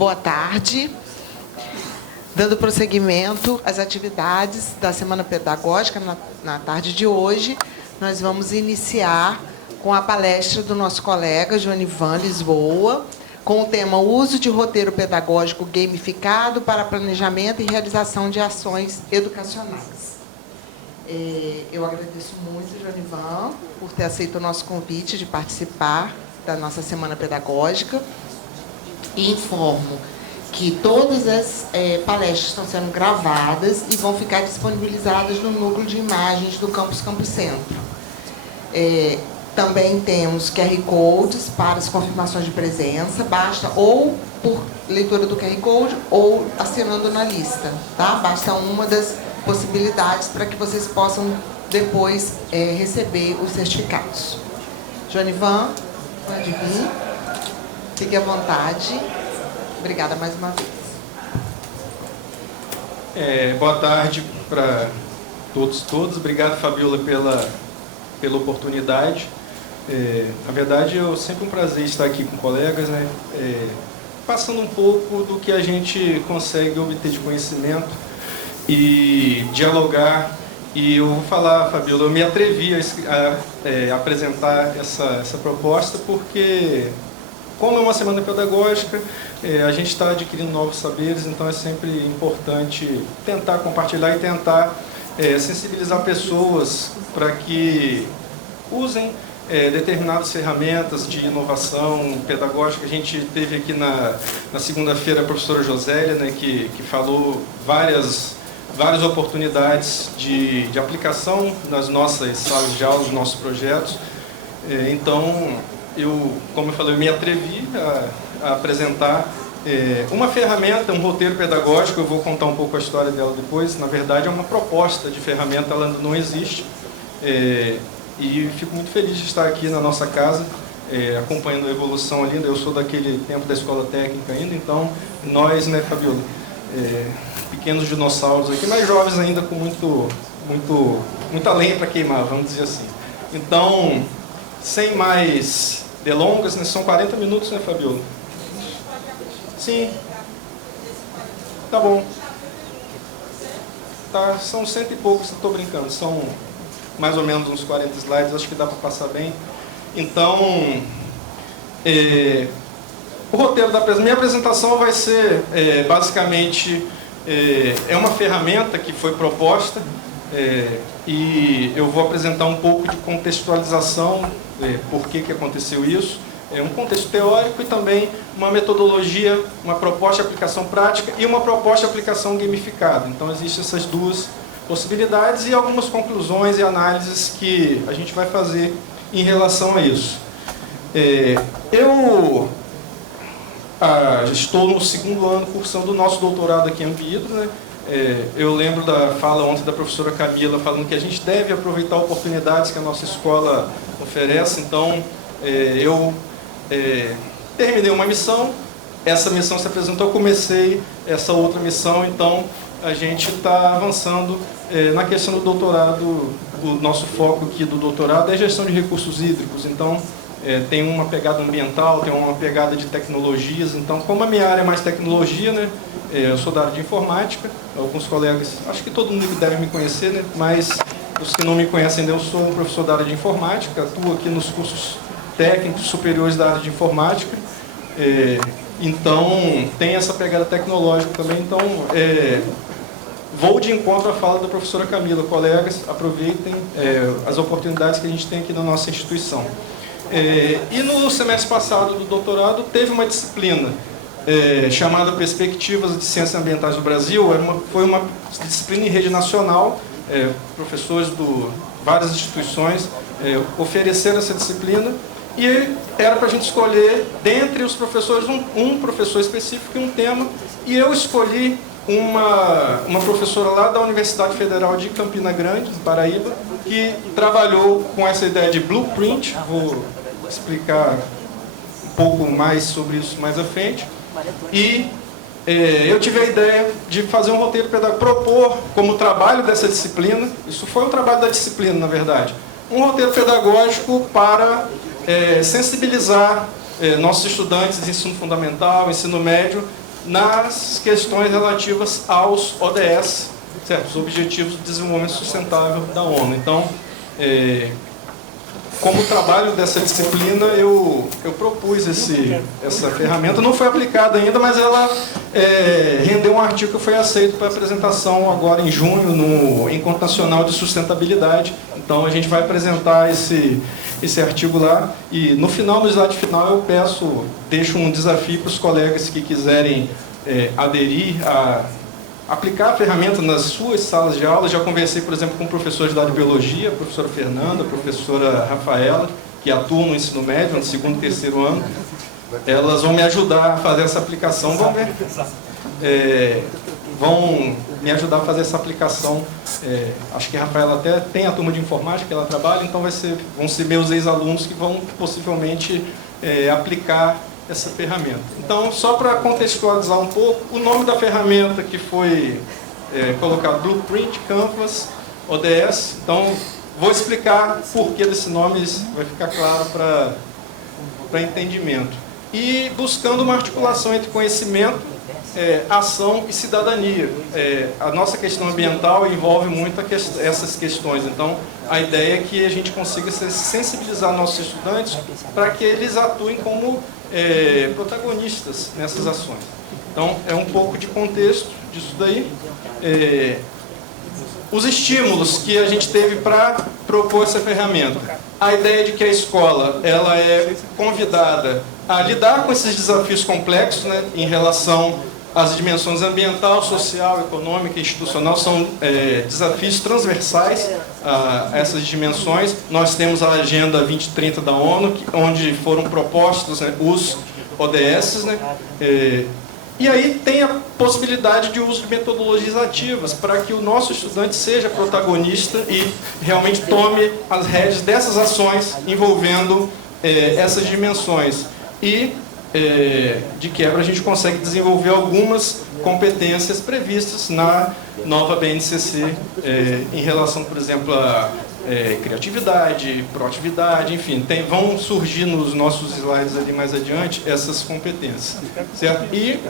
Boa tarde. Dando prosseguimento às atividades da Semana Pedagógica, na tarde de hoje, nós vamos iniciar com a palestra do nosso colega Joanivan Lisboa, com o tema Uso de roteiro pedagógico gamificado para planejamento e realização de ações educacionais. Eu agradeço muito, Joanivan, por ter aceito o nosso convite de participar da nossa Semana Pedagógica. E informo que todas as palestras estão sendo gravadas e vão ficar disponibilizadas no núcleo de imagens do Campus Centro. Também temos QR Codes para as confirmações de presença, basta ou por leitura do QR Code ou assinando na lista, tá? Basta uma das possibilidades para que vocês possam depois receber os certificados. Joanivan, pode vir. Fique à vontade. Obrigada mais uma vez. Boa tarde para todos e todas. Obrigado, Fabiola, pela oportunidade. Na verdade, é sempre um prazer estar aqui com colegas, né? Passando um pouco do que a gente consegue obter de conhecimento e dialogar. E eu vou falar, Fabiola, eu me atrevi a apresentar essa proposta porque, como é uma semana pedagógica, a gente está adquirindo novos saberes, então é sempre importante tentar compartilhar e tentar sensibilizar pessoas para que usem determinadas ferramentas de inovação pedagógica. A gente teve aqui na segunda-feira a professora Josélia, né, que falou várias oportunidades de aplicação nas nossas salas de aula, nos nossos projetos. Então, como eu falei, eu me atrevi a apresentar uma ferramenta, um roteiro pedagógico. Eu vou contar um pouco a história dela depois. Na verdade, é uma proposta de ferramenta, ela ainda não existe. E fico muito feliz de estar aqui na nossa casa, acompanhando a evolução ali. Eu sou daquele tempo da escola técnica ainda, então nós, né, Fabiola, pequenos dinossauros aqui, mas jovens ainda com muita lenha para queimar, vamos dizer assim. Então, sem mais delongas, né, são 40 minutos, né, Fabiola? Sim. Tá bom. Tá, são 100 e poucos, estou brincando, são mais ou menos uns 40 slides, acho que dá para passar bem. Então, o roteiro da minha apresentação vai ser, basicamente, uma ferramenta que foi proposta, e eu vou apresentar um pouco de contextualização, por que aconteceu isso, um contexto teórico e também uma metodologia, uma proposta de aplicação prática e uma proposta de aplicação gamificada. Então, existem essas duas possibilidades e algumas conclusões e análises que a gente vai fazer em relação a isso. Eu estou no segundo ano cursando o nosso doutorado aqui em Ambihidro, né? Eu lembro da fala ontem da professora Camila falando que a gente deve aproveitar oportunidades que a nossa escola oferece. Então, eu terminei uma missão, essa missão se apresentou, eu comecei essa outra missão, então a gente está avançando na questão do doutorado. O nosso foco aqui do doutorado é gestão de recursos hídricos, então tem uma pegada ambiental, tem uma pegada de tecnologias. Então, como a minha área é mais tecnologia, né, eu sou da área de informática, alguns colegas, acho que todo mundo deve me conhecer, né, mas os que não me conhecem, eu sou um professor da área de informática, atuo aqui nos cursos técnicos superiores da área de informática, então tem essa pegada tecnológica também. Então, vou de encontro à fala da professora Camila. Colegas, aproveitem as oportunidades que a gente tem aqui na nossa instituição. E no semestre passado do doutorado teve uma disciplina chamada Perspectivas de Ciências Ambientais do Brasil. Foi uma disciplina em rede nacional, professores de várias instituições ofereceram essa disciplina e era para a gente escolher, dentre os professores, um professor específico e um tema, e eu escolhi uma professora lá da Universidade Federal de Campina Grande, Paraíba, que trabalhou com essa ideia de blueprint. Vou explicar um pouco mais sobre isso mais à frente. E eu tive a ideia de fazer um roteiro pedagógico, propor como trabalho dessa disciplina, isso foi um trabalho da disciplina, na verdade, um roteiro pedagógico para sensibilizar nossos estudantes de ensino fundamental, ensino médio, nas questões relativas aos ODS, certo? Os Objetivos de Desenvolvimento Sustentável da ONU. Então, como trabalho dessa disciplina, eu propus essa ferramenta. Não foi aplicada ainda, mas ela rendeu um artigo que foi aceito para apresentação agora em junho no Encontro Nacional de Sustentabilidade. Então, a gente vai apresentar esse artigo lá. E no final, no slide final, eu deixo um desafio para os colegas que quiserem aderir a aplicar a ferramenta nas suas salas de aula. Já conversei, por exemplo, com professores da área de biologia, a professora Fernanda, a professora Rafaela, que atuam no ensino médio, no segundo e terceiro ano. Elas vão me ajudar a fazer essa aplicação. Vão me ajudar a fazer essa aplicação. Acho que a Rafaela até tem a turma de informática que ela trabalha, então vão ser meus ex-alunos que vão possivelmente aplicar essa ferramenta. Então, só para contextualizar um pouco, o nome da ferramenta que foi colocado, Blueprint, Canvas, ODS. Então, vou explicar o porquê desse nome, vai ficar claro para entendimento. E buscando uma articulação entre conhecimento, ação e cidadania. A nossa questão ambiental envolve muito essas questões. Então, a ideia é que a gente consiga sensibilizar nossos estudantes para que eles atuem como protagonistas nessas ações. Então, é um pouco de contexto disso daí. Os estímulos que a gente teve para propor essa ferramenta. A ideia de que a escola ela é convidada a lidar com esses desafios complexos, né, em relação às dimensões ambiental, social, econômica e institucional. São desafios transversais a essas dimensões. Nós temos a Agenda 2030 da ONU, onde foram propostos, né, os ODS, né, e aí tem a possibilidade de uso de metodologias ativas para que o nosso estudante seja protagonista e realmente tome as rédeas dessas ações envolvendo essas dimensões. E, de quebra, a gente consegue desenvolver algumas competências previstas na nova BNCC em relação, por exemplo, a criatividade, proatividade, enfim, vão surgir nos nossos slides ali mais adiante essas competências, certo? E,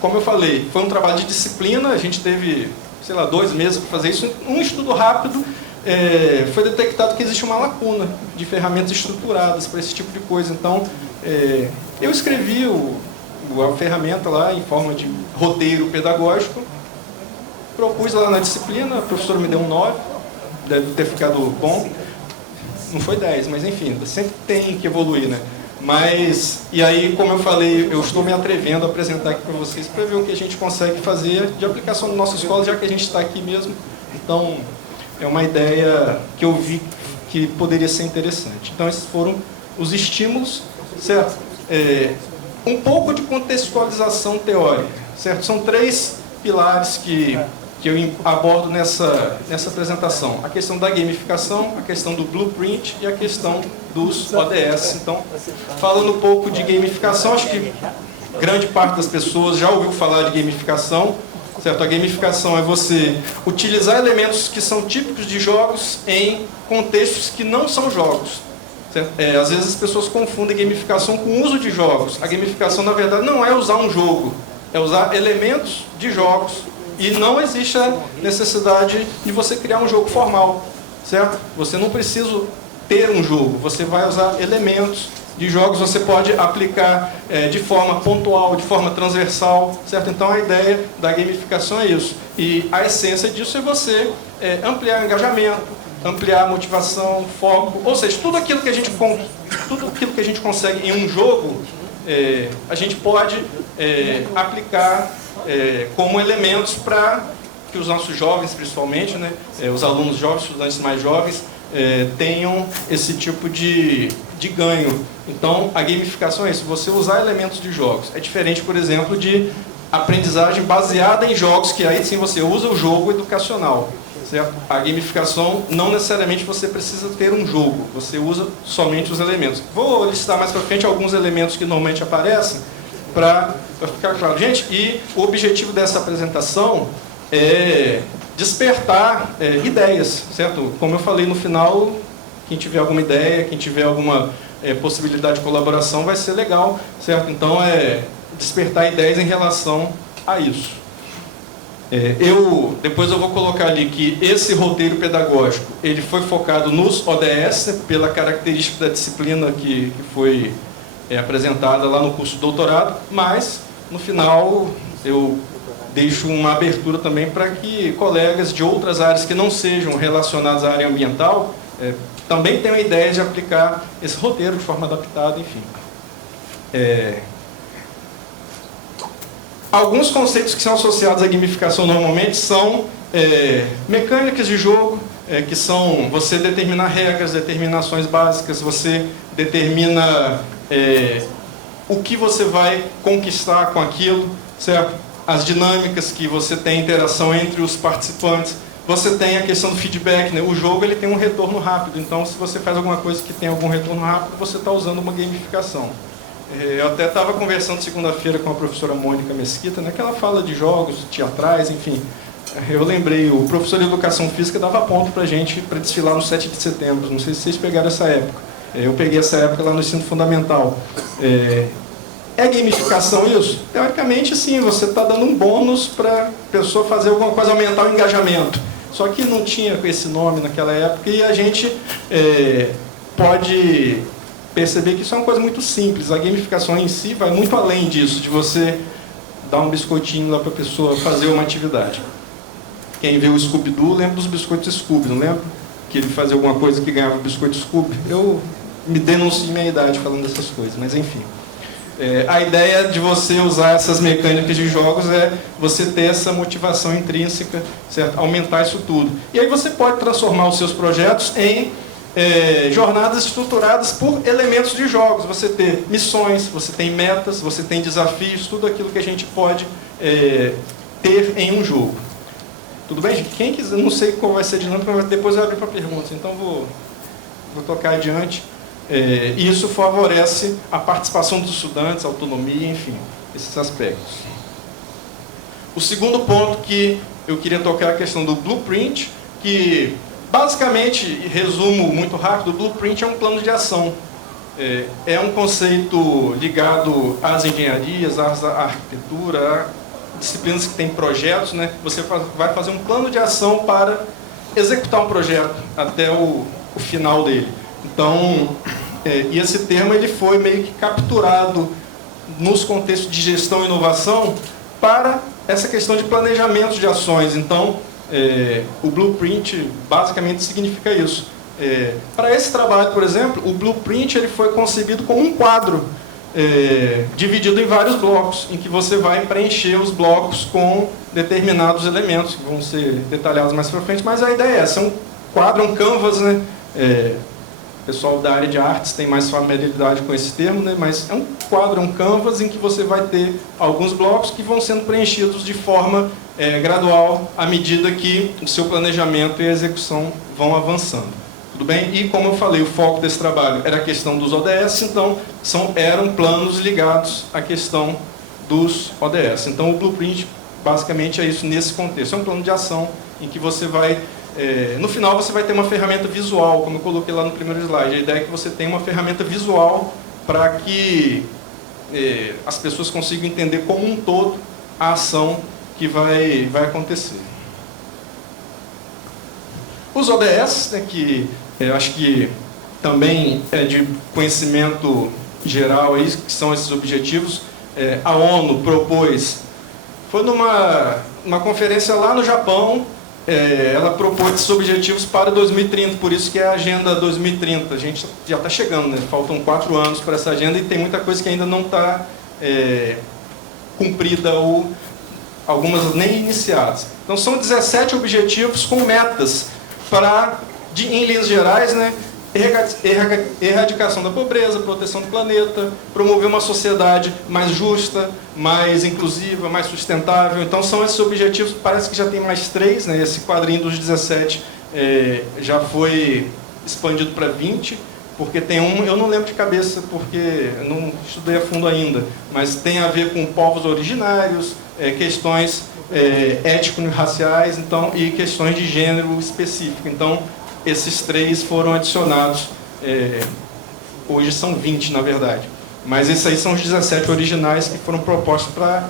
como eu falei, foi um trabalho de disciplina, a gente teve, sei lá, 2 meses para fazer isso. Um estudo rápido, foi detectado que existe uma lacuna de ferramentas estruturadas para esse tipo de coisa. Então, eu escrevi a ferramenta lá em forma de roteiro pedagógico, propus lá na disciplina, a professora me deu um 9, deve ter ficado bom, não foi 10, mas enfim, sempre tem que evoluir, né? Mas, e aí, como eu falei, eu estou me atrevendo a apresentar aqui para vocês para ver o que a gente consegue fazer de aplicação na nossa escola, já que a gente está aqui mesmo. Então, é uma ideia que eu vi que poderia ser interessante. Então, esses foram os estímulos, certo? Um pouco de contextualização teórica, certo? São 3 pilares que eu abordo nessa apresentação. A questão da gamificação, a questão do blueprint e a questão dos ODS. Então, falando um pouco de gamificação, acho que grande parte das pessoas já ouviu falar de gamificação, certo? A gamificação é você utilizar elementos que são típicos de jogos em contextos que não são jogos. Às vezes as pessoas confundem gamificação com uso de jogos. A gamificação, na verdade, não é usar um jogo, é usar elementos de jogos. E não existe a necessidade de você criar um jogo formal, certo? Você não precisa ter um jogo, você vai usar elementos de jogos, você pode aplicar de forma pontual, de forma transversal, certo? Então a ideia da gamificação é isso. E a essência disso é você ampliar o engajamento, ampliar a motivação, foco, ou seja, tudo aquilo que a gente consegue em um jogo, a gente pode aplicar como elementos para que os nossos jovens, principalmente, né, os alunos jovens, estudantes mais jovens, tenham esse tipo de ganho. Então, a gamificação é isso, você usar elementos de jogos. É diferente, por exemplo, de aprendizagem baseada em jogos, que aí sim você usa o jogo educacional. Certo? A gamificação, não necessariamente você precisa ter um jogo, você usa somente os elementos. Vou listar mais para frente alguns elementos que normalmente aparecem, para ficar claro. Gente, e o objetivo dessa apresentação é despertar ideias, certo? Como eu falei no final, quem tiver alguma ideia, quem tiver alguma possibilidade de colaboração, vai ser legal, certo? Então, despertar ideias em relação a isso. Depois eu vou colocar ali que esse roteiro pedagógico ele foi focado nos ODS, pela característica da disciplina que foi apresentada lá no curso de doutorado, mas, no final, eu deixo uma abertura também para que colegas de outras áreas que não sejam relacionadas à área ambiental também tenham a ideia de aplicar esse roteiro de forma adaptada, enfim. Alguns conceitos que são associados à gamificação normalmente são mecânicas de jogo, que são você determinar regras, determinações básicas, você determina o que você vai conquistar com aquilo, certo? As dinâmicas que você tem, interação entre os participantes. Você tem a questão do feedback, né? O jogo ele tem um retorno rápido, então se você faz alguma coisa que tem algum retorno rápido, você está usando uma gamificação. Eu até estava conversando segunda-feira com a professora Mônica Mesquita, né, que ela fala de jogos teatrais, enfim. Eu lembrei, o professor de Educação Física dava ponto para a gente para desfilar no 7 de setembro, não sei se vocês pegaram essa época. Eu peguei essa época lá no ensino fundamental. É gamificação isso? Teoricamente, sim, você está dando um bônus para a pessoa fazer alguma coisa, aumentar o engajamento. Só que não tinha esse nome naquela época e a gente pode perceber que isso é uma coisa muito simples. A gamificação em si vai muito além disso, de você dar um biscoitinho lá para a pessoa fazer uma atividade. Quem vê o Scooby-Doo lembra dos biscoitos Scooby, não lembra? Que ele fazia alguma coisa que ganhava biscoito Scooby. Eu me denuncio de minha idade falando dessas coisas, mas enfim. A ideia de você usar essas mecânicas de jogos é você ter essa motivação intrínseca, certo? Aumentar isso tudo. E aí você pode transformar os seus projetos em jornadas estruturadas por elementos de jogos. Você tem missões, você tem metas, você tem desafios, tudo aquilo que a gente pode ter em um jogo. Tudo bem, gente? Quem quiser, não sei qual vai ser a dinâmica, mas depois eu abro para perguntas, então vou tocar adiante. E isso favorece a participação dos estudantes, a autonomia, enfim, esses aspectos. O segundo ponto que eu queria tocar é a questão do blueprint, que basicamente, resumo muito rápido, o blueprint é um plano de ação. É um conceito ligado às engenharias, à arquitetura, a disciplinas que têm projetos, né? Você vai fazer um plano de ação para executar um projeto até o final dele. Então, e esse termo ele foi meio que capturado nos contextos de gestão e inovação para essa questão de planejamento de ações. Então, o blueprint basicamente significa isso. Para esse trabalho, por exemplo, o blueprint ele foi concebido como um quadro dividido em vários blocos, em que você vai preencher os blocos com determinados elementos, que vão ser detalhados mais para frente, mas a ideia é essa, é um quadro, um canvas, né? O pessoal da área de artes tem mais familiaridade com esse termo, né? Mas é um quadro, um canvas, em que você vai ter alguns blocos que vão sendo preenchidos de forma gradual, à medida que o seu planejamento e a execução vão avançando. Tudo bem? E, como eu falei, o foco desse trabalho era a questão dos ODS, então eram planos ligados à questão dos ODS. Então, o blueprint, basicamente, é isso nesse contexto. É um plano de ação em que você vai... no final, você vai ter uma ferramenta visual, como eu coloquei lá no primeiro slide. A ideia é que você tenha uma ferramenta visual para que as pessoas consigam entender como um todo a ação que vai acontecer. Os ODS, né, que eu acho que também é de conhecimento geral, aí, que são esses objetivos, a ONU propôs, foi numa conferência lá no Japão, ela propôs esses objetivos para 2030, por isso que é a Agenda 2030. A gente já está chegando, né? Faltam 4 anos para essa agenda e tem muita coisa que ainda não está cumprida ou algumas nem iniciadas. Então são 17 objetivos com metas para, em linhas gerais, né, erradicação da pobreza, proteção do planeta, promover uma sociedade mais justa, mais inclusiva, mais sustentável. Então são esses objetivos, parece que já tem mais 3, né? Esse quadrinho dos 17 já foi expandido para 20, porque tem um, eu não lembro de cabeça, porque eu não estudei a fundo ainda, mas tem a ver com povos originários, questões étnico-raciais, então, e questões de gênero específico. Então, esses 3 foram adicionados, hoje são 20, na verdade. Mas esses aí são os 17 originais que foram propostos para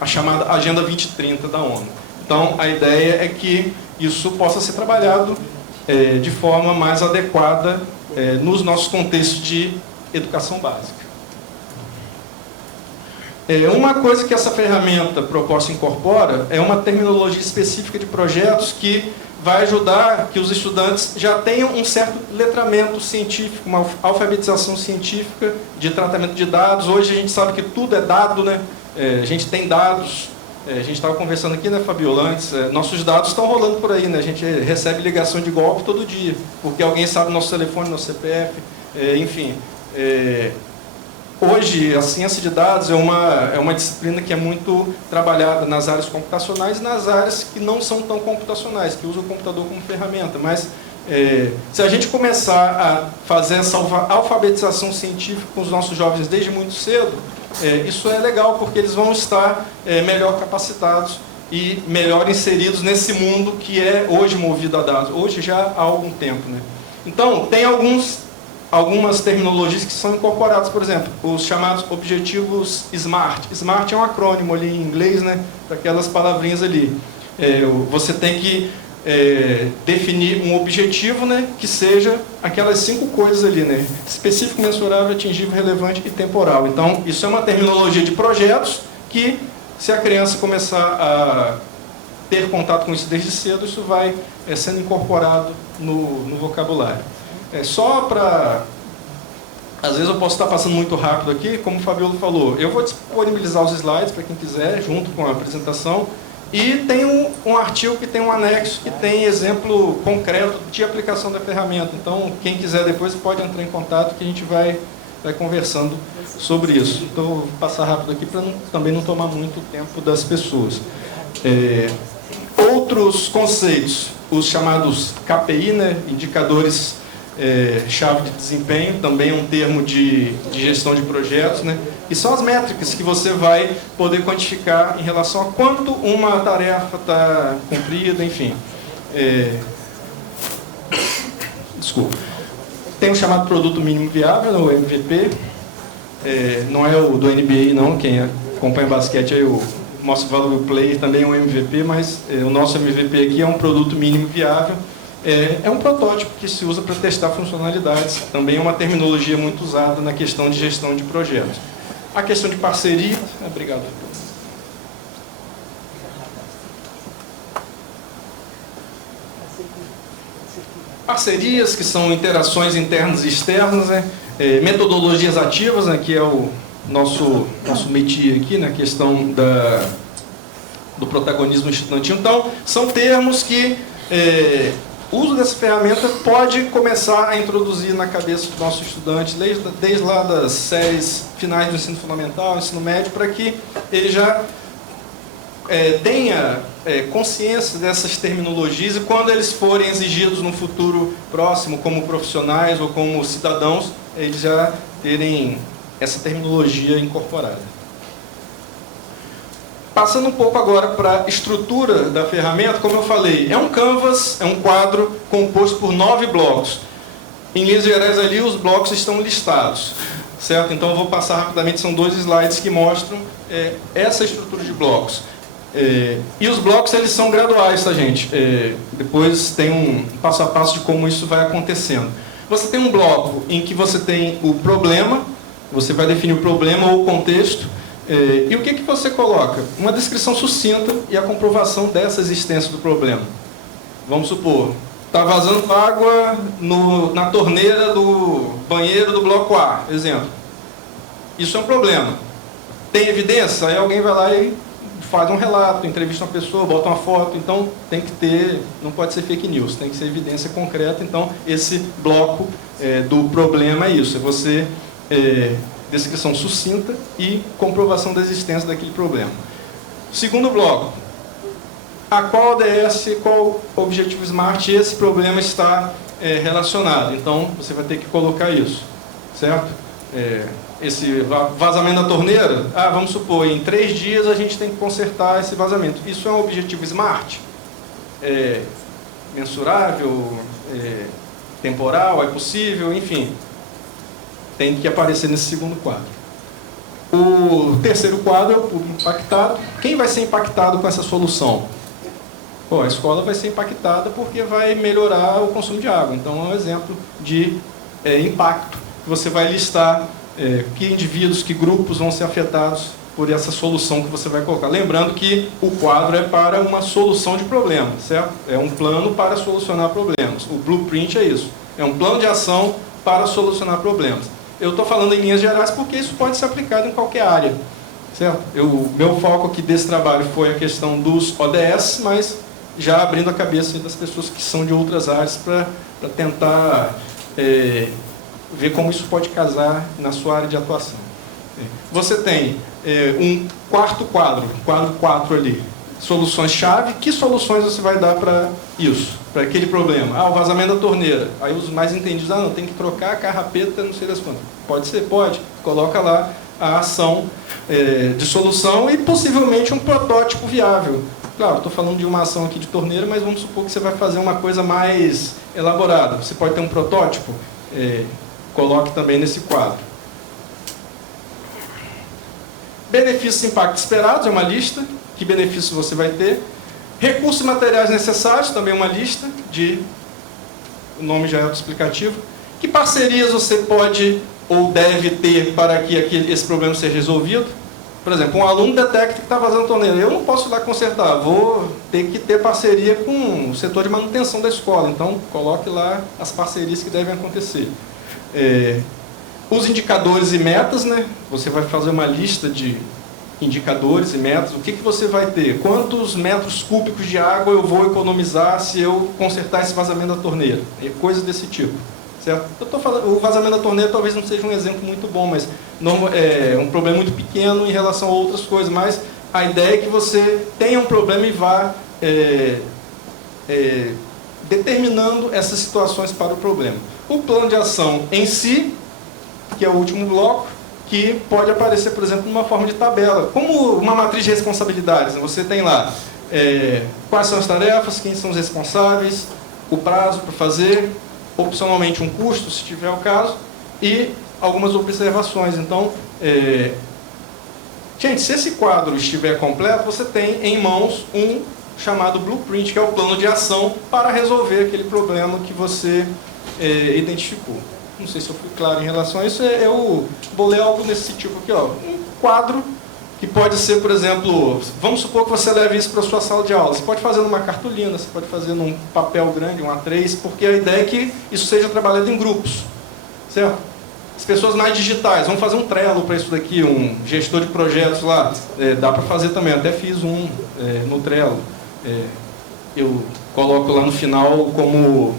a chamada Agenda 2030 da ONU. Então, a ideia é que isso possa ser trabalhado de forma mais adequada nos nossos contextos de educação básica. Uma coisa que essa ferramenta proposta incorpora é uma terminologia específica de projetos que vai ajudar que os estudantes já tenham um certo letramento científico, uma alfabetização científica de tratamento de dados. Hoje a gente sabe que tudo é dado, né? A gente tem dados, a gente estava conversando aqui, né, Fabiola, antes, nossos dados estão rolando por aí, né? A gente recebe ligação de golpe todo dia, porque alguém sabe nosso telefone, nosso CPF, enfim. Hoje, a ciência de dados é uma disciplina que é muito trabalhada nas áreas computacionais e nas áreas que não são tão computacionais, que usam o computador como ferramenta. Mas, se a gente começar a fazer essa alfabetização científica com os nossos jovens desde muito cedo, isso é legal, porque eles vão estar melhor capacitados e melhor inseridos nesse mundo que é hoje movido a dados. Hoje já há algum tempo, né? Então, tem algumas terminologias que são incorporadas, por exemplo, os chamados objetivos SMART. SMART é um acrônimo ali em inglês, né, para aquelas palavrinhas ali. Você tem que definir um objetivo, né, que seja aquelas 5 coisas ali, né, específico, mensurável, atingível, relevante e temporal. Então, isso é uma terminologia de projetos que, se a criança começar a ter contato com isso desde cedo, isso vai sendo incorporado no vocabulário. Só para... Às vezes eu posso estar passando muito rápido aqui, como o Fabiola falou. Eu vou disponibilizar os slides para quem quiser, junto com a apresentação. E tem um artigo que tem um anexo, que tem exemplo concreto de aplicação da ferramenta. Então, quem quiser depois pode entrar em contato, que a gente vai conversando sobre isso. Então, eu vou passar rápido aqui para também não tomar muito tempo das pessoas. Outros conceitos, os chamados KPI, né, indicadores chave de desempenho, também é um termo de gestão de projetos, né? E são as métricas que você vai poder quantificar em relação a quanto uma tarefa está cumprida, enfim. Desculpa. Tem o chamado produto mínimo viável, o MVP. Não é o do NBA, não. Quem acompanha basquete aí, o Most Valuable Player também é um MVP, mas o nosso MVP aqui é um produto mínimo viável. É um protótipo que se usa para testar funcionalidades. Também é uma terminologia muito usada na questão de gestão de projetos. A questão de parceria... Obrigado. Parcerias, que são interações internas e externas, né? Metodologias ativas, né? Que é o nosso métier aqui, na questão do protagonismo estudantil. Então, são termos que... o uso dessa ferramenta pode começar a introduzir na cabeça dos nossos estudantes, desde lá das séries finais do ensino fundamental, ensino médio, para que ele já tenha consciência dessas terminologias e quando eles forem exigidos no futuro próximo, como profissionais ou como cidadãos, eles já terem essa terminologia incorporada. Passando um pouco agora para a estrutura da ferramenta, como eu falei, é um canvas, é um quadro composto por 9 blocos. Em linhas gerais ali, os blocos estão listados, certo? Então eu vou passar rapidamente, são 2 slides que mostram essa estrutura de blocos. E os blocos, eles são graduais, tá, gente? Depois tem um passo a passo de como isso vai acontecendo. Você tem um bloco em que você tem o problema, você vai definir o problema ou o contexto. E o que você coloca? Uma descrição sucinta e a comprovação dessa existência do problema. Vamos supor, está vazando água na torneira do banheiro do bloco A, exemplo. Isso é um problema. Tem evidência? Aí alguém vai lá e faz um relato, entrevista uma pessoa, bota uma foto. Então, tem que ter, não pode ser fake news, tem que ser evidência concreta. Então, esse bloco do problema é isso, é você... descrição sucinta e comprovação da existência daquele problema. Segundo bloco, a qual ODS, qual objetivo SMART esse problema está relacionado. Então, você vai ter que colocar isso, certo? Esse vazamento da torneira, vamos supor, em 3 dias a gente tem que consertar esse vazamento. Isso é um objetivo SMART? Mensurável? Temporal? É possível? Enfim. Tem que aparecer nesse segundo quadro. O terceiro quadro é o público impactado. Quem vai ser impactado com essa solução? Bom, a escola vai ser impactada porque vai melhorar o consumo de água. Então, é um exemplo de impacto. Você vai listar que indivíduos, que grupos vão ser afetados por essa solução que você vai colocar. Lembrando que o quadro é para uma solução de problema, certo? É um plano para solucionar problemas. O blueprint é isso. É um plano de ação para solucionar problemas. Eu estou falando em linhas gerais porque isso pode ser aplicado em qualquer área, certo? Meu foco aqui desse trabalho foi a questão dos ODS, mas já abrindo a cabeça das pessoas que são de outras áreas para tentar ver como isso pode casar na sua área de atuação. Você tem um quarto quadro 4 ali, soluções-chave. Que soluções você vai dar para isso, para aquele problema? O vazamento da torneira. Aí os mais entendidos, não, tem que trocar a carrapeta, não sei das quantas. Pode ser? Pode. Coloca lá a ação de solução e possivelmente um protótipo viável. Claro, estou falando de uma ação aqui de torneira, mas vamos supor que você vai fazer uma coisa mais elaborada. Você pode ter um protótipo? Coloque também nesse quadro. Benefícios e impactos esperados, é uma lista. Que benefícios você vai ter? Recursos e materiais necessários, também uma lista. O nome já é autoexplicativo. Que parcerias você pode ou deve ter para que esse problema seja resolvido? Por exemplo, um aluno detecta que está vazando torneira. Eu não posso ir lá consertar, vou ter que ter parceria com o setor de manutenção da escola. Então, coloque lá as parcerias que devem acontecer. Os indicadores e metas, né? Você vai fazer uma lista de indicadores e metas. O que você vai ter? Quantos metros cúbicos de água eu vou economizar se eu consertar esse vazamento da torneira? Coisas desse tipo. Certo? O vazamento da torneira talvez não seja um exemplo muito bom, mas é um problema muito pequeno em relação a outras coisas. Mas a ideia é que você tenha um problema e vá determinando essas situações para o problema. O plano de ação em si, que é o último bloco, que pode aparecer, por exemplo, numa forma de tabela, como uma matriz de responsabilidades. Você tem lá quais são as tarefas, quem são os responsáveis, o prazo para fazer, opcionalmente um custo, se tiver o caso, e algumas observações. Então, gente, se esse quadro estiver completo, você tem em mãos um chamado blueprint, que é o plano de ação para resolver aquele problema que você identificou. Não sei se eu fui claro em relação a isso. Eu vou ler algo nesse tipo aqui, ó. Um quadro que pode ser, por exemplo, vamos supor que você leve isso para a sua sala de aula. Você pode fazer numa cartolina, você pode fazer num papel grande, um A3, porque a ideia é que isso seja trabalhado em grupos, certo? As pessoas mais digitais, vamos fazer um Trello para isso daqui, um gestor de projetos lá, dá para fazer também, eu até fiz um no Trello. Eu coloco lá no final como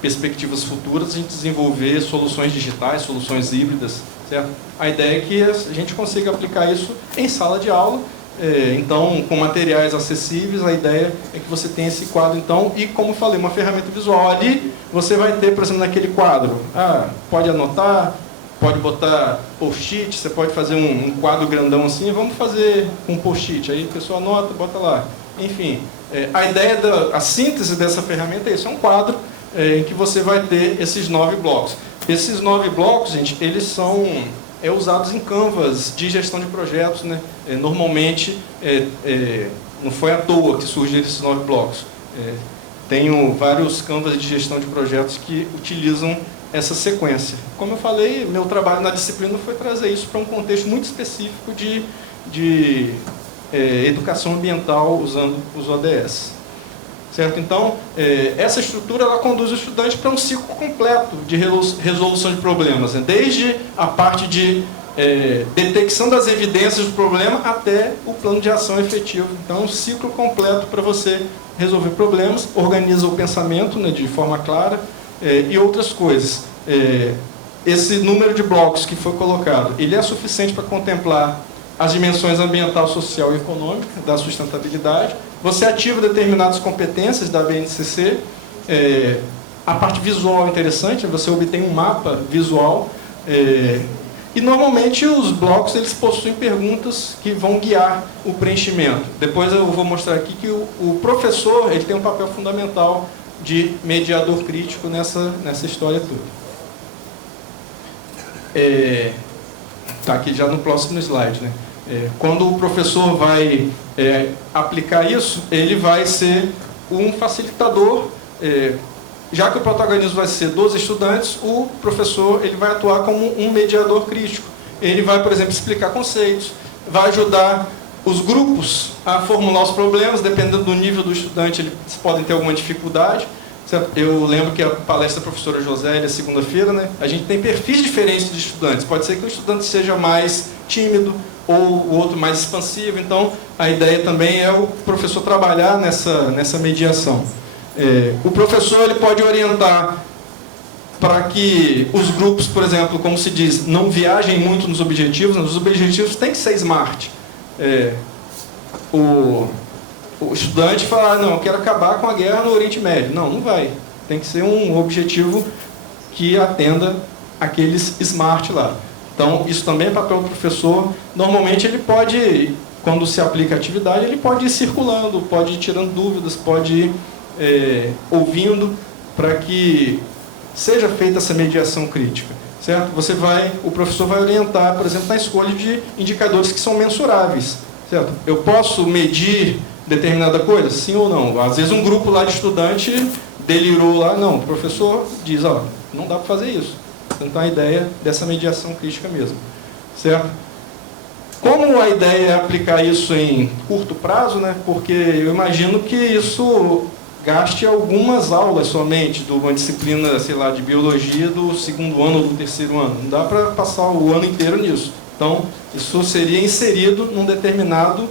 perspectivas futuras, a gente desenvolver soluções digitais, soluções híbridas, certo? A ideia é que a gente consiga aplicar isso em sala de aula, então, com materiais acessíveis, a ideia é que você tenha esse quadro, então, e como falei, uma ferramenta visual. Ali, você vai ter, por exemplo, naquele quadro, pode anotar, pode botar post-it, você pode fazer um quadro grandão assim, vamos fazer um post-it, aí a pessoa anota, bota lá. Enfim, a ideia a síntese dessa ferramenta é isso, é um quadro em que você vai ter esses 9 blocos. Esses 9 blocos, gente, eles são usados em canvas de gestão de projetos, né? Normalmente, não foi à toa que surgiram esses 9 blocos. Tenho vários canvas de gestão de projetos que utilizam essa sequência. Como eu falei, meu trabalho na disciplina foi trazer isso para um contexto muito específico de educação ambiental usando os ODS. Certo? Então, essa estrutura ela conduz o estudante para um ciclo completo de resolução de problemas, né? Desde a parte de detecção das evidências do problema até o plano de ação efetivo. Então, um ciclo completo para você resolver problemas, organiza o pensamento, né, de forma clara, e outras coisas. Esse número de blocos que foi colocado, ele é suficiente para contemplar as dimensões ambiental, social e econômica da sustentabilidade. Você ativa determinadas competências da BNCC. A parte visual é interessante, você obtém um mapa visual. E normalmente os blocos eles possuem perguntas que vão guiar o preenchimento. Depois eu vou mostrar aqui que o professor ele tem um papel fundamental de mediador crítico nessa história toda. Está aqui já no próximo slide, né? Quando o professor vai aplicar isso, ele vai ser um facilitador, já que o protagonismo vai ser dos estudantes, o professor ele vai atuar como um mediador crítico. Ele vai, por exemplo, explicar conceitos, vai ajudar os grupos a formular os problemas, dependendo do nível do estudante, eles podem ter alguma dificuldade. Certo? Eu lembro que a palestra da professora Josélia, segunda-feira, né, a gente tem perfis diferentes de estudantes. Pode ser que o estudante seja mais tímido ou o outro mais expansivo. Então, a ideia também é o professor trabalhar nessa mediação. O professor ele pode orientar para que os grupos, por exemplo, como se diz, não viajem muito nos objetivos. Os objetivos têm que ser SMART. O estudante fala, não, eu quero acabar com a guerra no Oriente Médio. Não, não vai. Tem que ser um objetivo que atenda aqueles SMART lá. Então, isso também é papel do professor. Normalmente, ele pode, quando se aplica a atividade, ele pode ir circulando, pode ir tirando dúvidas, pode ir ouvindo para que seja feita essa mediação crítica. Certo? O professor vai orientar, por exemplo, na escolha de indicadores que são mensuráveis. Certo? Eu posso medir determinada coisa? Sim ou não? Às vezes um grupo lá de estudante delirou lá, não, o professor diz, ó, não dá para fazer isso. Então a ideia dessa mediação crítica mesmo. Certo? Como a ideia é aplicar isso em curto prazo, né? Porque eu imagino que isso gaste algumas aulas somente de uma disciplina, sei lá, de biologia do segundo ano ou do terceiro ano. Não dá para passar o ano inteiro nisso. Então, isso seria inserido num determinado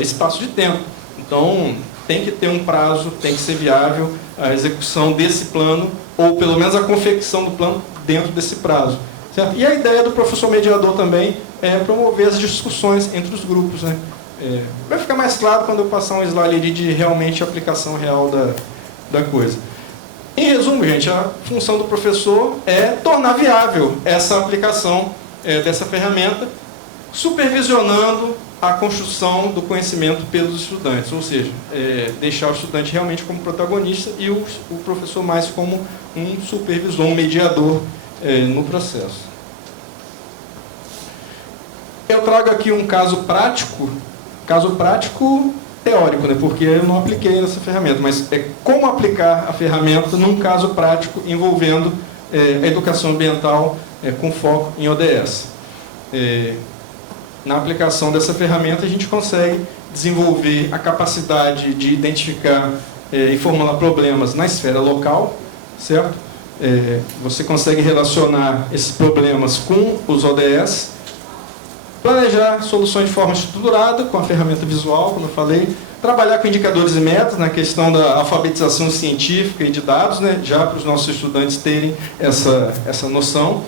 espaço de tempo. Então, tem que ter um prazo, tem que ser viável a execução desse plano, ou pelo menos a confecção do plano dentro desse prazo. Certo? E a ideia do professor mediador também é promover as discussões entre os grupos, né? Vai ficar mais claro quando eu passar um slide ali de realmente aplicação real da coisa. Em resumo, gente, a função do professor é tornar viável essa aplicação dessa ferramenta, supervisionando a construção do conhecimento pelos estudantes, ou seja, deixar o estudante realmente como protagonista e o professor mais como um supervisor, um mediador no processo. Eu trago aqui um caso prático teórico, né, porque eu não apliquei nessa ferramenta, mas é como aplicar a ferramenta num caso prático envolvendo a educação ambiental com foco em ODS. Na aplicação dessa ferramenta, a gente consegue desenvolver a capacidade de identificar e formular problemas na esfera local, certo? Você consegue relacionar esses problemas com os ODS, planejar soluções de forma estruturada, com a ferramenta visual, como eu falei, trabalhar com indicadores e metas, na questão da alfabetização científica e de dados, né, já para os nossos estudantes terem essa noção.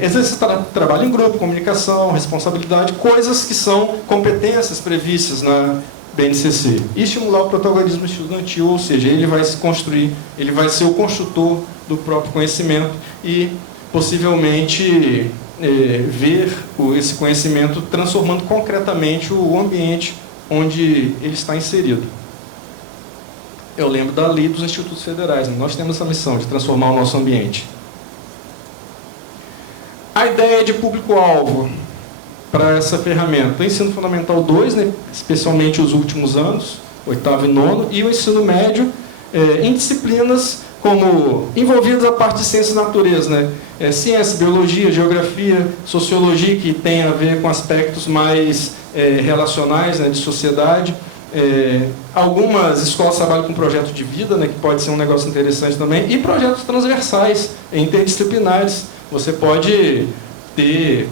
Exercitar trabalho em grupo, comunicação, responsabilidade, coisas que são competências previstas na BNCC. E estimular o protagonismo estudantil, ou seja, ele vai se construir, ele vai ser o construtor do próprio conhecimento e, possivelmente, ver esse conhecimento transformando concretamente o ambiente onde ele está inserido. Eu lembro da lei dos institutos federais, né? Nós temos essa missão de transformar o nosso ambiente. A ideia de público-alvo para essa ferramenta, o ensino fundamental 2, né, especialmente os últimos anos, 8º e 9º, e o ensino médio em disciplinas como envolvidas a parte de ciências da natureza, né? Ciência, biologia, geografia, sociologia, que tem a ver com aspectos mais relacionais, né, de sociedade. Algumas escolas trabalham com projeto de vida, né, que pode ser um negócio interessante também, e projetos transversais, interdisciplinares. Você pode ter,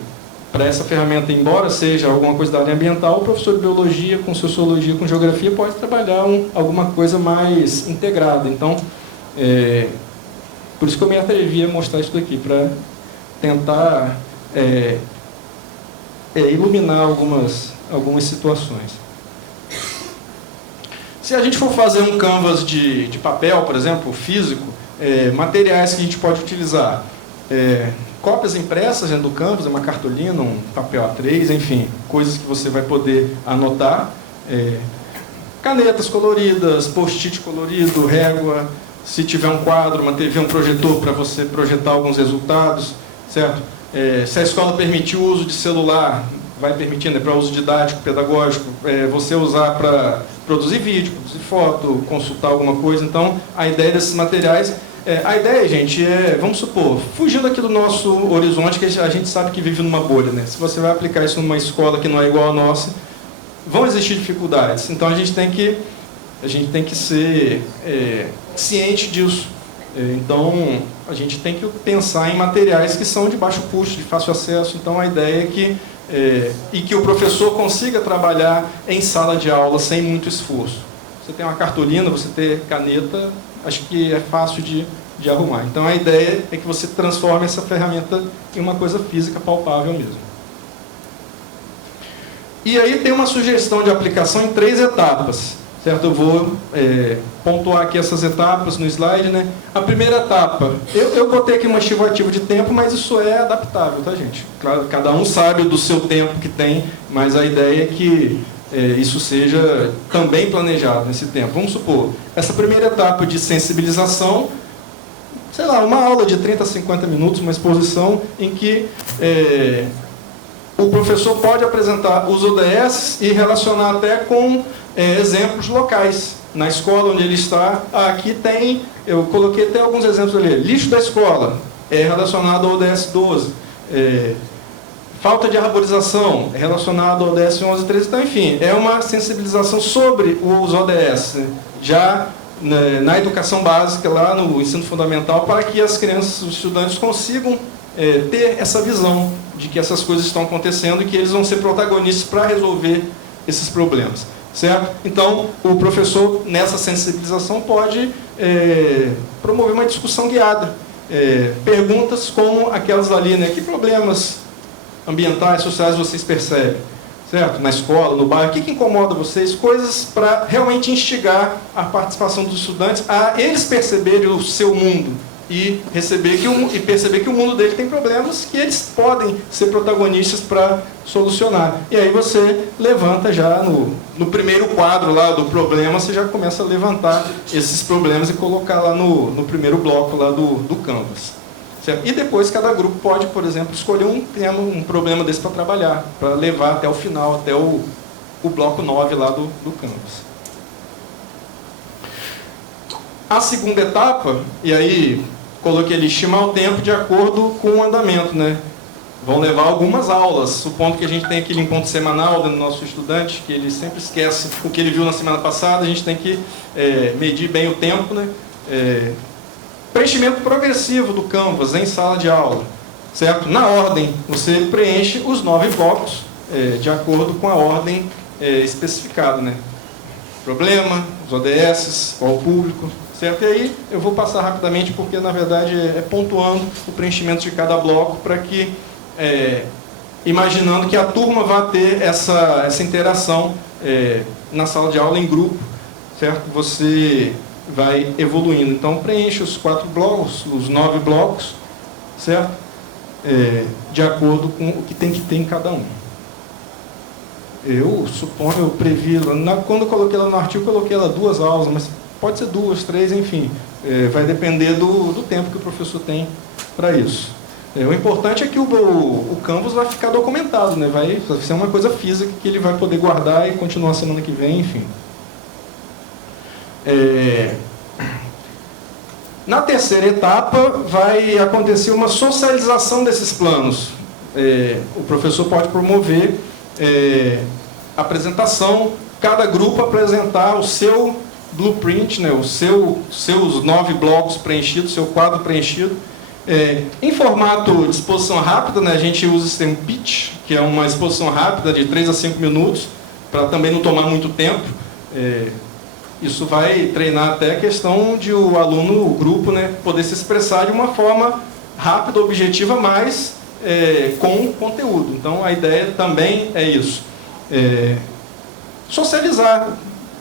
para essa ferramenta, embora seja alguma coisa da área ambiental, o professor de biologia, com sociologia, com geografia, pode trabalhar alguma coisa mais integrada. Então, por isso que eu me atrevi a mostrar isso daqui, para tentar iluminar algumas situações. Se a gente for fazer um canvas de papel, por exemplo, físico, materiais que a gente pode utilizar, cópias impressas do canvas, uma cartolina, um papel A3, enfim, coisas que você vai poder anotar, canetas coloridas, post-it colorido, régua, se tiver um quadro, uma TV, um projetor para você projetar alguns resultados, certo? Se a escola permitir o uso de celular, vai permitindo, para uso didático, pedagógico, você usar para produzir vídeo, produzir foto, consultar alguma coisa. Então, a ideia desses materiais... a ideia, gente, vamos supor, fugindo aqui do nosso horizonte, que a gente sabe que vive numa bolha, né? Se você vai aplicar isso numa escola que não é igual a nossa, vão existir dificuldades. Então, a gente tem que ser ciente disso. Então, a gente tem que pensar em materiais que são de baixo custo, de fácil acesso. Então, a ideia é que e que o professor consiga trabalhar em sala de aula sem muito esforço. Você tem uma cartolina, você ter caneta, acho que é fácil de arrumar. Então, a ideia é que você transforme essa ferramenta em uma coisa física, palpável mesmo. E aí tem uma sugestão de aplicação em 3 etapas. Certo? Eu vou pontuar aqui essas etapas no slide, né? A primeira etapa, eu botei aqui uma estimativa de tempo, mas isso é adaptável, tá, gente? Claro, cada um sabe do seu tempo que tem, mas a ideia é que isso seja também planejado nesse tempo. Vamos supor, essa primeira etapa de sensibilização, sei lá, uma aula de 30 a 50 minutos, uma exposição em que o professor pode apresentar os ODS e relacionar até com exemplos locais. Na escola onde ele está, aqui tem, eu coloquei até alguns exemplos ali, lixo da escola, relacionado ao ODS 12, falta de arborização, relacionado ao ODS 11 e 13, então, enfim, é uma sensibilização sobre os ODS, né? Já na educação básica, lá no ensino fundamental, para que as crianças, os estudantes consigam ter essa visão de que essas coisas estão acontecendo e que eles vão ser protagonistas para resolver esses problemas. Certo? Então, o professor, nessa sensibilização, pode promover uma discussão guiada. Perguntas como aquelas ali, né? Que problemas ambientais, sociais vocês percebem? Certo? Na escola, no bairro, o que incomoda vocês? Coisas para realmente instigar a participação dos estudantes a eles perceberem o seu mundo e perceber que o mundo dele tem problemas que eles podem ser protagonistas para solucionar. E aí você levanta já no primeiro quadro lá do problema, você já começa a levantar esses problemas e colocar lá no primeiro bloco lá do Canvas. Certo? E depois cada grupo pode, por exemplo, escolher um tema, um problema desse para trabalhar, para levar até o final, até o bloco 9 lá do Canvas. A segunda etapa, e aí coloquei ali, estimar o tempo de acordo com o andamento, né? Vão levar algumas aulas, supondo que a gente tem aquele encontro semanal do nosso estudante, que ele sempre esquece o que ele viu na semana passada, a gente tem que medir bem o tempo, né? Preenchimento progressivo do Canvas em sala de aula, certo? Na ordem, você preenche os 9 blocos de acordo com a ordem especificada, né? Problema, os ODS, qual o público, certo? E aí eu vou passar rapidamente porque, na verdade, pontuando o preenchimento de cada bloco para que, imaginando que a turma vai ter essa interação na sala de aula em grupo, certo? Você vai evoluindo. Então, preenche os 4 blocos, os 9 blocos, certo? De acordo com o que tem que ter em cada um. Eu previ, quando eu coloquei ela no artigo, eu coloquei ela 2 aulas, mas pode ser 2, 3, enfim. Vai depender do tempo que o professor tem para isso. O importante é que o Canvas vai ficar documentado, né? Vai ser uma coisa física que ele vai poder guardar e continuar semana que vem, enfim. Na terceira etapa, vai acontecer uma socialização desses planos. O professor pode promover apresentação, cada grupo apresentar o seu blueprint, né, seus 9 blocos preenchidos, seu quadro preenchido, em formato de exposição rápida, né, a gente usa esse termo pitch, que é uma exposição rápida de 3 a 5 minutos, para também não tomar muito tempo. Isso vai treinar até a questão de o aluno, o grupo, né, poder se expressar de uma forma rápida, objetiva, mas com conteúdo. Então, a ideia também é isso. Socializar.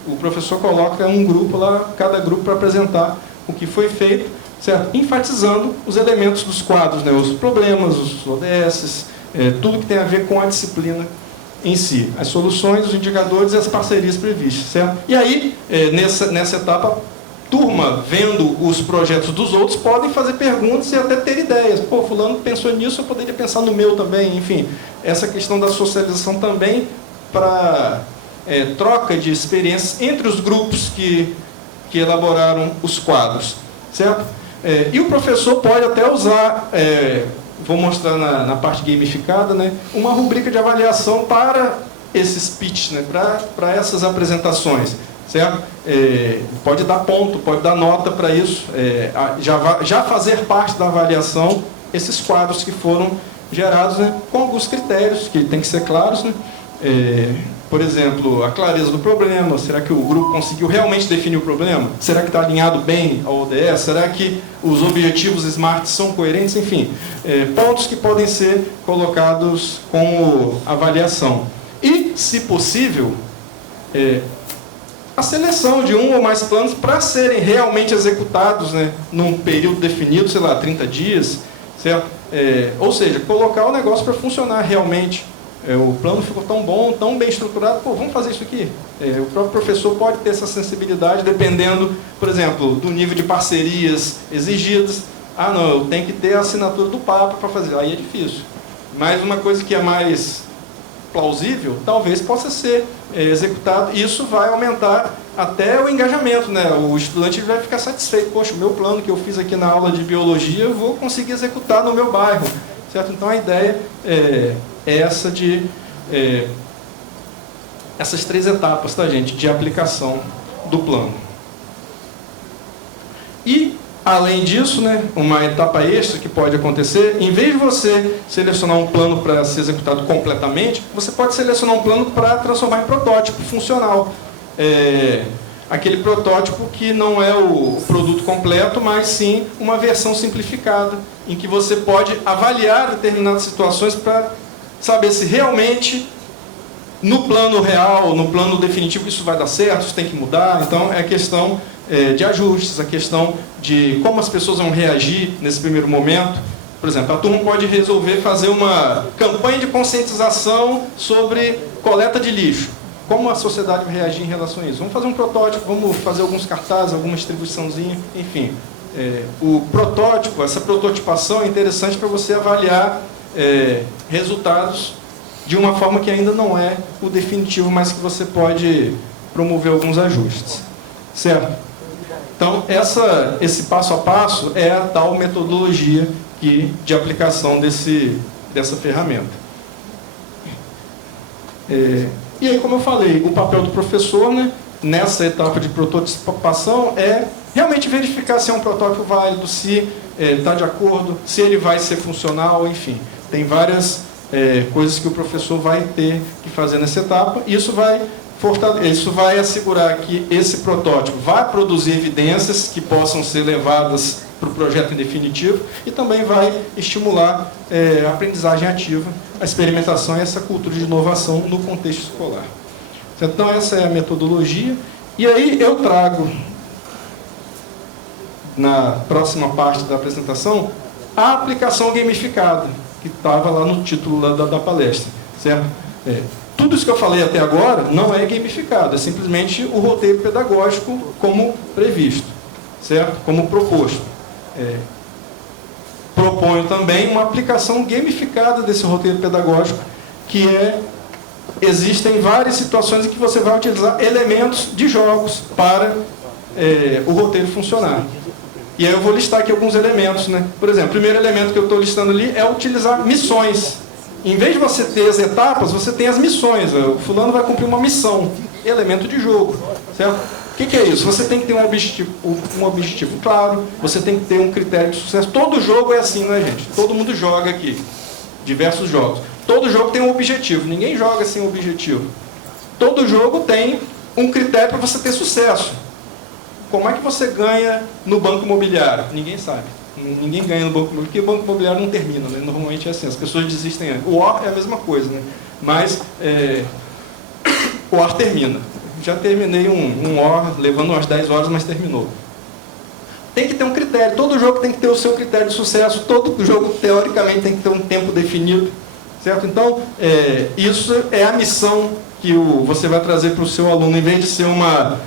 O professor coloca um grupo lá, cada grupo para apresentar o que foi feito, certo? Enfatizando os elementos dos quadros, né? Os problemas, os ODS, tudo que tem a ver com a disciplina em si. As soluções, os indicadores e as parcerias previstas, certo? E aí, nessa etapa, turma, vendo os projetos dos outros, podem fazer perguntas e até ter ideias. Pô, fulano pensou nisso, eu poderia pensar no meu também. Enfim, essa questão da socialização também para troca de experiências entre os grupos que elaboraram os quadros, certo? E o professor pode até usar, vou mostrar na parte gamificada, né, uma rubrica de avaliação para esses pitches, né, para essas apresentações, certo? Pode dar ponto, pode dar nota para isso, já fazer parte da avaliação esses quadros que foram gerados, né, com alguns critérios que tem que ser claros, né? Por exemplo, a clareza do problema, será que o grupo conseguiu realmente definir o problema? Será que está alinhado bem ao ODS? Será que os objetivos SMART são coerentes? Enfim, pontos que podem ser colocados como avaliação. E, se possível, a seleção de um ou mais planos para serem realmente executados, né, num período definido, sei lá, 30 dias, certo? Ou seja, colocar o negócio para funcionar realmente. O plano ficou tão bom, tão bem estruturado, pô, vamos fazer isso aqui. O próprio professor pode ter essa sensibilidade, dependendo, por exemplo, do nível de parcerias exigidas. Ah, não, eu tenho que ter a assinatura do Papa para fazer. Aí é difícil. Mas uma coisa que é mais plausível, talvez possa ser executado. E isso vai aumentar até o engajamento, né? O estudante vai ficar satisfeito. Poxa, o meu plano que eu fiz aqui na aula de biologia, eu vou conseguir executar no meu bairro. Certo? Então, a ideia é essa de essas 3 etapas, tá, gente, de aplicação do plano. E, além disso, né, uma etapa extra que pode acontecer, em vez de você selecionar um plano para ser executado completamente, você pode selecionar um plano para transformar em protótipo funcional. Aquele protótipo que não é o produto completo, mas sim uma versão simplificada, em que você pode avaliar determinadas situações para saber se realmente no plano real, no plano definitivo, isso vai dar certo, isso tem que mudar. Então, é a questão de ajustes, a questão de como as pessoas vão reagir nesse primeiro momento. Por exemplo, a turma pode resolver fazer uma campanha de conscientização sobre coleta de lixo. Como a sociedade vai reagir em relação a isso? Vamos fazer um protótipo, vamos fazer alguns cartazes, alguma distribuiçãozinha, enfim. O protótipo, essa prototipação é interessante para você avaliar resultados de uma forma que ainda não é o definitivo, mas que você pode promover alguns ajustes. Certo? Então, esse passo a passo é a tal metodologia de aplicação dessa ferramenta. E aí, como eu falei, o papel do professor, né, nessa etapa de prototipação é realmente verificar se é um protótipo válido, se está de acordo, se ele vai ser funcional, enfim. Tem várias coisas que o professor vai ter que fazer nessa etapa, e isso vai assegurar que esse protótipo vai produzir evidências que possam ser levadas para o projeto em definitivo, e também vai estimular a aprendizagem ativa, a experimentação e essa cultura de inovação no contexto escolar. Então, essa é a metodologia. E aí eu trago, na próxima parte da apresentação, a aplicação gamificada, que estava lá no título da palestra. Certo? Tudo isso que eu falei até agora não é gamificado, é simplesmente o roteiro pedagógico como previsto, certo? Como proposto. Proponho também uma aplicação gamificada desse roteiro pedagógico, que existem várias situações em que você vai utilizar elementos de jogos para o roteiro funcionar. E aí eu vou listar aqui alguns elementos, né? Por exemplo, o primeiro elemento que eu estou listando ali é utilizar missões. Em vez de você ter as etapas, você tem as missões. O fulano vai cumprir uma missão, elemento de jogo, certo? O que é isso? Você tem que ter um objetivo claro, você tem que ter um critério de sucesso. Todo jogo é assim, né, gente? Todo mundo joga aqui, diversos jogos. Todo jogo tem um objetivo, ninguém joga sem objetivo. Todo jogo tem um critério para você ter sucesso. Como é que você ganha no banco imobiliário? Ninguém sabe. Ninguém ganha no banco imobiliário, porque o banco imobiliário não termina, né? Normalmente é assim, as pessoas desistem antes. O OR é a mesma coisa, né? Mas o OR termina. Já terminei um OR, levando umas 10 horas, mas terminou. Tem que ter um critério, todo jogo tem que ter o seu critério de sucesso, todo jogo, teoricamente, tem que ter um tempo definido. Certo? Então, isso é a missão que você vai trazer para o seu aluno, em vez de ser uma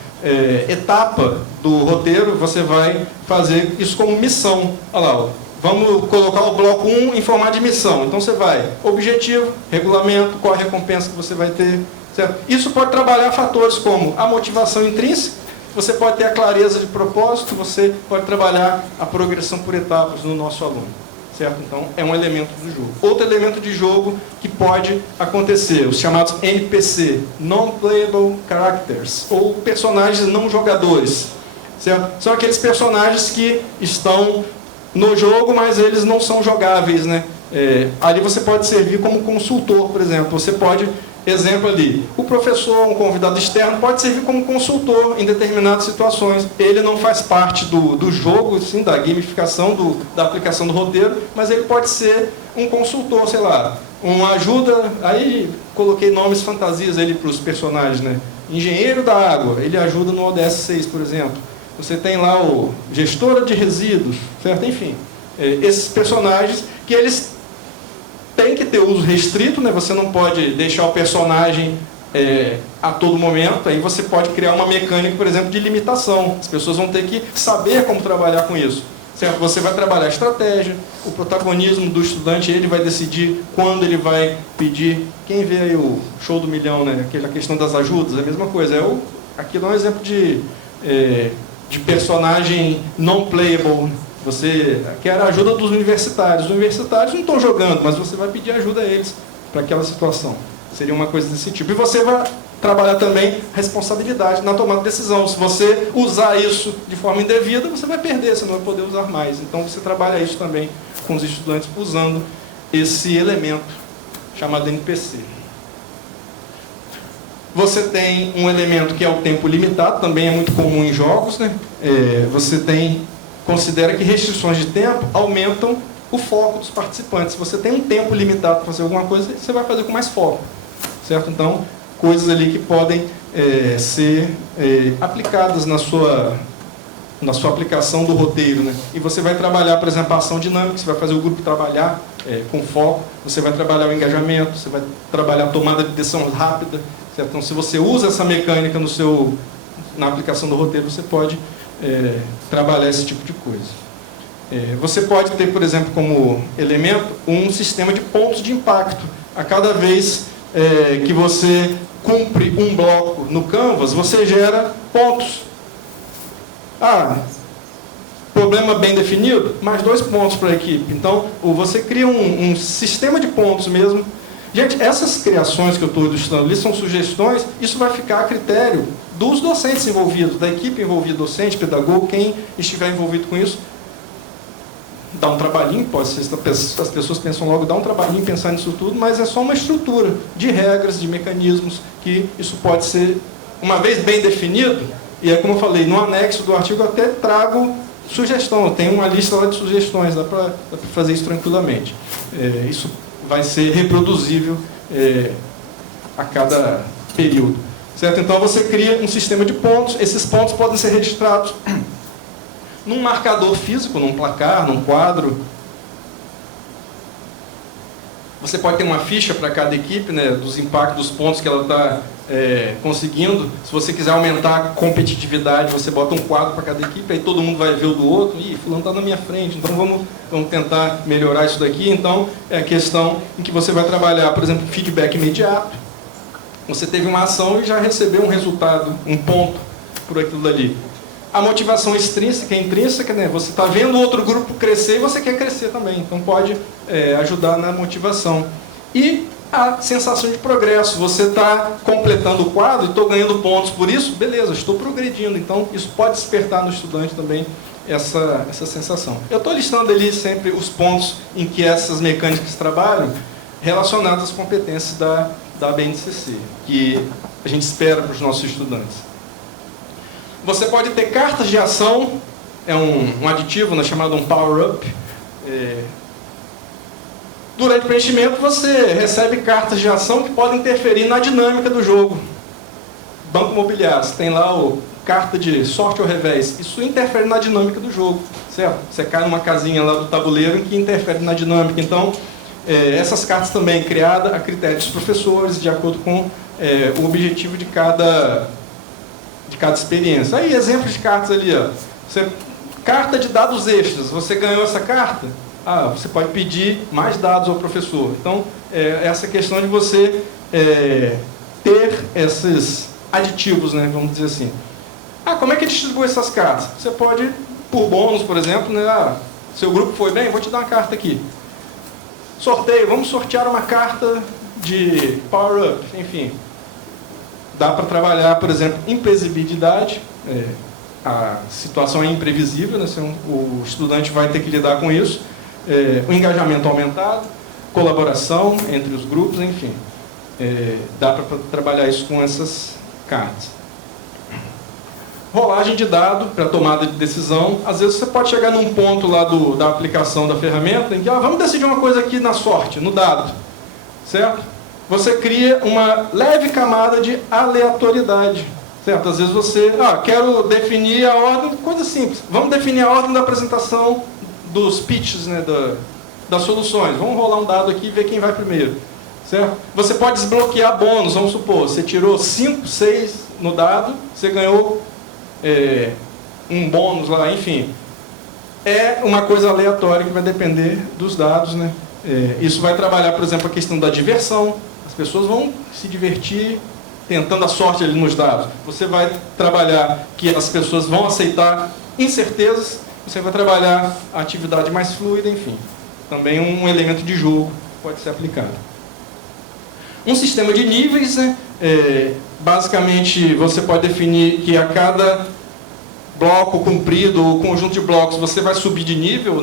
etapa do roteiro, você vai fazer isso como missão. Olha lá, ó. Vamos colocar o bloco 1 em formato de missão. Então você vai, objetivo, regulamento, qual a recompensa que você vai ter. Certo? Isso pode trabalhar fatores como a motivação intrínseca, você pode ter a clareza de propósito, você pode trabalhar a progressão por etapas no nosso aluno. Certo? Então, é um elemento do jogo. Outro elemento de jogo que pode acontecer, os chamados NPC, Non-Playable Characters, ou personagens não jogadores. Certo? São aqueles personagens que estão no jogo, mas eles não são jogáveis. Né? Ali você pode servir como consultor, por exemplo. Você pode... Exemplo ali, o professor, um convidado externo, pode servir como consultor em determinadas situações. Ele não faz parte do jogo, sim, da gamificação, da aplicação do roteiro, mas ele pode ser um consultor, sei lá, uma ajuda. Aí coloquei nomes fantasias ali para os personagens, né? Engenheiro da água, ele ajuda no ODS 6, por exemplo. Você tem lá o gestora de resíduos, certo? Enfim, esses personagens que eles tem que ter uso restrito, né? Você não pode deixar o personagem a todo momento. Aí você pode criar uma mecânica, por exemplo, de limitação. As pessoas vão ter que saber como trabalhar com isso. Certo? Você vai trabalhar a estratégia, o protagonismo do estudante, ele vai decidir quando ele vai pedir. Quem vê aí o show do milhão, né? Aquela questão das ajudas, é a mesma coisa. Aqui dá um exemplo de personagem non-playable. Você quer a ajuda dos universitários. Os universitários não estão jogando, mas você vai pedir ajuda a eles para aquela situação. Seria uma coisa desse tipo. E você vai trabalhar também responsabilidade na tomada de decisão. Se você usar isso de forma indevida, você vai perder, você não vai poder usar mais. Então você trabalha isso também com os estudantes usando esse elemento chamado NPC. Você tem um elemento que é o tempo limitado, também é muito comum em jogos, né? Você considera que restrições de tempo aumentam o foco dos participantes. Se você tem um tempo limitado para fazer alguma coisa, você vai fazer com mais foco. Certo? Então, coisas ali que podem ser aplicadas na sua aplicação do roteiro. Né? E você vai trabalhar, por exemplo, a ação dinâmica, você vai fazer o grupo trabalhar com foco, você vai trabalhar o engajamento, você vai trabalhar a tomada de decisão rápida. Certo? Então, se você usa essa mecânica na aplicação do roteiro, você pode trabalhar esse tipo de coisa. Você pode ter, por exemplo, como elemento, um sistema de pontos de impacto. A cada vez que você cumpre um bloco no Canvas, você gera pontos. Problema bem definido, mais 2 pontos para a equipe. Então, você cria um sistema de pontos mesmo. Gente, essas criações que eu estou ilustrando ali são sugestões, isso vai ficar a critério dos docentes envolvidos, da equipe envolvida, docente, pedagogo, quem estiver envolvido com isso. Dá um trabalhinho, pode ser, as pessoas pensam logo, dá um trabalhinho pensar nisso tudo, mas é só uma estrutura de regras, de mecanismos, que isso pode ser, uma vez bem definido, e é como eu falei, no anexo do artigo eu até trago sugestão, eu tenho uma lista lá de sugestões, dá para fazer isso tranquilamente. Isso vai ser reproduzível a cada período. Certo? Então você cria um sistema de pontos, esses pontos podem ser registrados num marcador físico, num placar, num quadro. Você pode ter uma ficha para cada equipe, né, dos impactos, dos pontos que ela está conseguindo. Se você quiser aumentar a competitividade, você bota um quadro para cada equipe, aí todo mundo vai ver o do outro. Ih, fulano está na minha frente, então vamos tentar melhorar isso daqui. Então, é a questão em que você vai trabalhar, por exemplo, feedback imediato. Você teve uma ação e já recebeu um resultado, um ponto por aquilo dali. A motivação extrínseca e intrínseca, né? Você está vendo outro grupo crescer e você quer crescer também. Então pode ajudar na motivação. E a sensação de progresso. Você está completando o quadro e estou ganhando pontos por isso? Beleza, estou progredindo. Então isso pode despertar no estudante também essa sensação. Eu estou listando ali sempre os pontos em que essas mecânicas trabalham relacionadas às competências da BNCC, que a gente espera para os nossos estudantes. Você pode ter cartas de ação, é um aditivo, né, chamado um power-up. Durante o preenchimento, você recebe cartas de ação que podem interferir na dinâmica do jogo. Banco Imobiliário, você tem lá carta de sorte ou revés. Isso interfere na dinâmica do jogo, certo? Você cai numa casinha lá do tabuleiro em que interfere na dinâmica. Então, essas cartas também criadas a critério dos professores, de acordo com o objetivo de cada de cada experiência. Aí, exemplos de cartas ali, ó. Carta de dados extras. Você ganhou essa carta? Você pode pedir mais dados ao professor. Então, essa questão de você ter esses aditivos, né, vamos dizer assim. Como é que distribui essas cartas? Você pode, por bônus, por exemplo, né, seu grupo foi bem, vou te dar uma carta aqui. Sorteio, vamos sortear uma carta de power-up, enfim. Dá para trabalhar, por exemplo, imprevisibilidade. A situação é imprevisível, né, o estudante vai ter que lidar com isso. O engajamento aumentado, colaboração entre os grupos, enfim. Dá para trabalhar isso com essas cartas. Rolagem de dado para tomada de decisão. Às vezes você pode chegar num ponto lá da aplicação da ferramenta em que vamos decidir uma coisa aqui na sorte, no dado. Certo? Você cria uma leve camada de aleatoriedade. Certo? Às vezes você, quero definir a ordem, coisa simples. Vamos definir a ordem da apresentação dos pitches, né, das soluções. Vamos rolar um dado aqui e ver quem vai primeiro. Certo? Você pode desbloquear bônus, vamos supor, você tirou 5, 6 no dado, você ganhou um bônus lá, enfim. É uma coisa aleatória que vai depender dos dados, né? Isso vai trabalhar, por exemplo, a questão da diversão. As pessoas vão se divertir tentando a sorte ali nos dados. Você vai trabalhar que as pessoas vão aceitar incertezas, você vai trabalhar a atividade mais fluida, enfim. Também um elemento de jogo pode ser aplicado. Um sistema de níveis, né? Basicamente, você pode definir que a cada bloco cumprido ou conjunto de blocos você vai subir de nível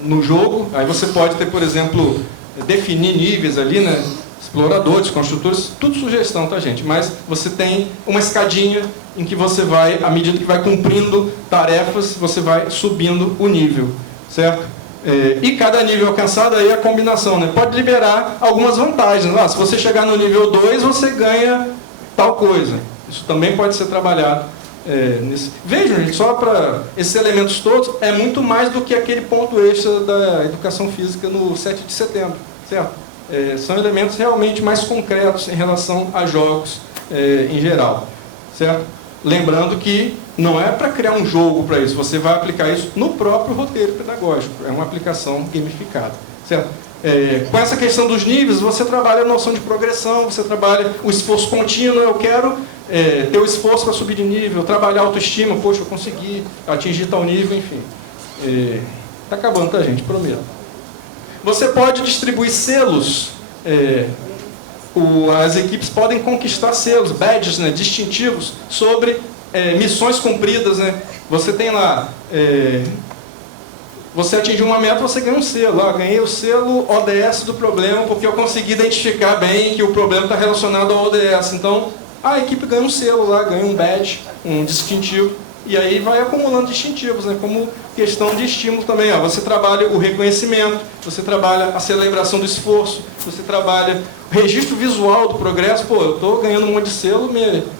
no jogo. Aí você pode ter, por exemplo, definir níveis ali, né? Exploradores, construtores, tudo sugestão, tá, gente? Mas você tem uma escadinha em que você vai, à medida que vai cumprindo tarefas, você vai subindo o nível, certo? E cada nível alcançado aí é a combinação, né? Pode liberar algumas vantagens. Se você chegar no nível 2, você ganha tal coisa. Isso também pode ser trabalhado. Vejam, gente, só para esses elementos todos, é muito mais do que aquele ponto extra da educação física no 7 de setembro, certo? São elementos realmente mais concretos em relação a jogos em geral, certo? Lembrando que não é para criar um jogo para isso, você vai aplicar isso no próprio roteiro pedagógico, é uma aplicação gamificada, certo? Com essa questão dos níveis, você trabalha a noção de progressão, você trabalha o esforço contínuo, eu quero ter o esforço para subir de nível, trabalhar a autoestima, poxa, eu consegui atingir tal nível, enfim. Está acabando, tá, gente? Prometo. Você pode distribuir selos, as equipes podem conquistar selos, badges, né, distintivos, sobre missões cumpridas, né? Você tem lá, você atingiu uma meta, você ganha um selo. Ganhei o selo ODS do problema, porque eu consegui identificar bem que o problema está relacionado ao ODS. Então, a equipe ganha um selo lá, ganha um badge, um distintivo, e aí vai acumulando distintivos, né? Como questão de estímulo também. Você trabalha o reconhecimento, você trabalha a celebração do esforço, você trabalha o registro visual do progresso. Pô, eu estou ganhando um monte de selo,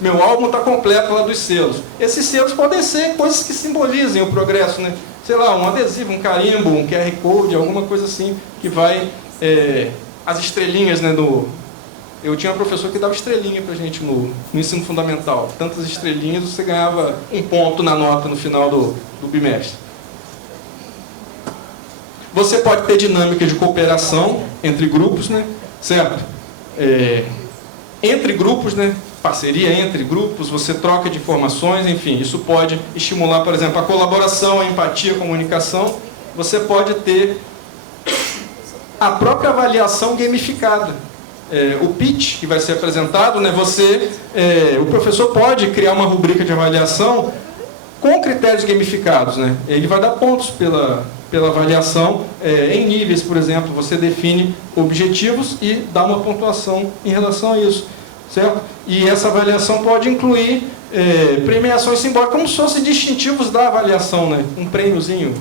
meu álbum está completo lá dos selos. Esses selos podem ser coisas que simbolizem o progresso, né? Sei lá, um adesivo, um carimbo, um QR Code, alguma coisa assim, que vai... as estrelinhas, né, eu tinha um professor que dava estrelinha pra gente no ensino fundamental. Tantas estrelinhas, você ganhava um ponto na nota no final do bimestre. Você pode ter dinâmica de cooperação entre grupos, né? Certo? Entre grupos, né? Parceria entre grupos, você troca de informações, enfim, isso pode estimular, por exemplo, a colaboração, a empatia, a comunicação. Você pode ter a própria avaliação gamificada. O pitch que vai ser apresentado, né, o professor pode criar uma rubrica de avaliação com critérios gamificados, né? Ele vai dar pontos pela avaliação em níveis, por exemplo. Você define objetivos e dá uma pontuação em relação a isso, certo? E essa avaliação pode incluir premiações simbólicas, como se fossem distintivos da avaliação, né? Um prêmiozinho,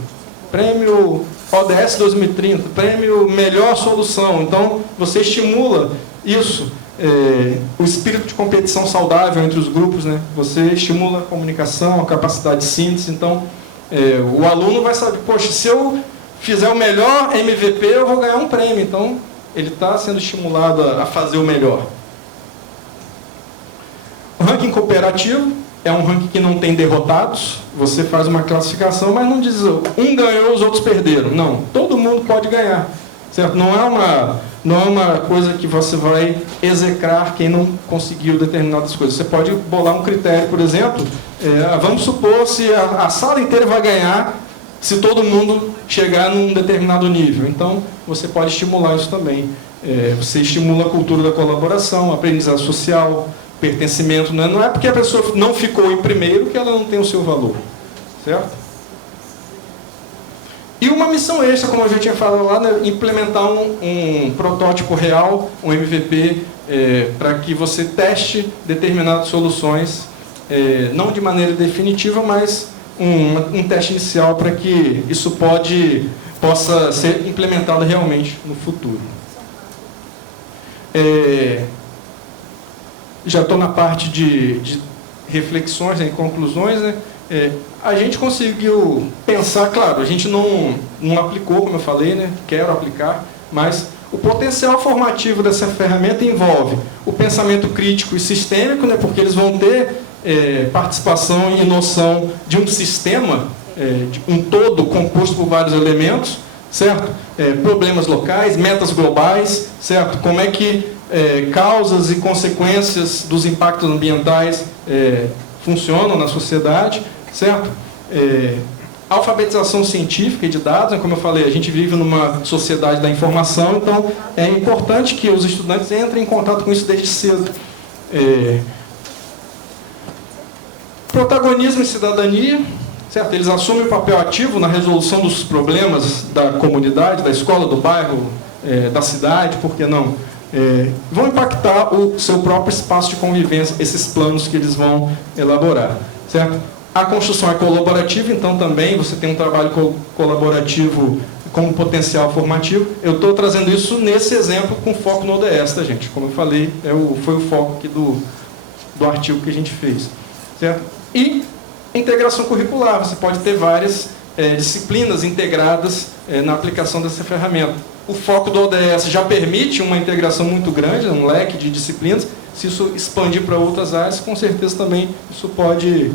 prêmio ODS 2030, prêmio melhor solução. Então, você estimula isso, o espírito de competição saudável entre os grupos, né? Você estimula a comunicação, a capacidade de síntese. Então, o aluno vai saber, poxa, se eu fizer o melhor MVP, eu vou ganhar um prêmio. Então, ele está sendo estimulado a fazer o melhor. O ranking cooperativo, é um ranking que não tem derrotados. Você faz uma classificação, mas não diz um ganhou, os outros perderam. Não, todo mundo pode ganhar, certo? Não é uma coisa que você vai execrar quem não conseguiu determinadas coisas. Você pode bolar um critério, por exemplo, vamos supor se a sala inteira vai ganhar se todo mundo chegar num determinado nível. Então, você pode estimular isso também. Você estimula a cultura da colaboração, aprendizagem social, pertencimento. Não é porque a pessoa não ficou em primeiro que ela não tem o seu valor, certo? E uma missão extra, como eu já tinha falado lá, né, implementar um protótipo real, um MVP, para que você teste determinadas soluções, não de maneira definitiva, mas um teste inicial para que isso possa ser implementado realmente no futuro. Já estou na parte de reflexões, e conclusões, né? A gente conseguiu pensar, claro, a gente não aplicou, como eu falei, né? Quero aplicar, mas o potencial formativo dessa ferramenta envolve o pensamento crítico e sistêmico, né? Porque eles vão ter participação e noção de um sistema, de um todo composto por vários elementos, certo? Problemas locais, metas globais, certo? Como é que causas e consequências dos impactos ambientais funcionam na sociedade, certo? Alfabetização científica e de dados, né? Como eu falei, a gente vive numa sociedade da informação, então é importante que os estudantes entrem em contato com isso desde cedo. Protagonismo e cidadania, certo? Eles assumem o papel ativo na resolução dos problemas da comunidade, da escola, do bairro, da cidade, por que não? Vão impactar o seu próprio espaço de convivência, esses planos que eles vão elaborar, certo? A construção é colaborativa, então também você tem um trabalho colaborativo com potencial formativo. Eu estou trazendo isso nesse exemplo com foco no ODS, tá, gente? Como eu falei, foi o foco aqui do artigo que a gente fez, certo? E integração curricular, você pode ter várias disciplinas integradas na aplicação dessa ferramenta. O foco do ODS já permite uma integração muito grande, um leque de disciplinas. Se isso expandir para outras áreas, com certeza também isso pode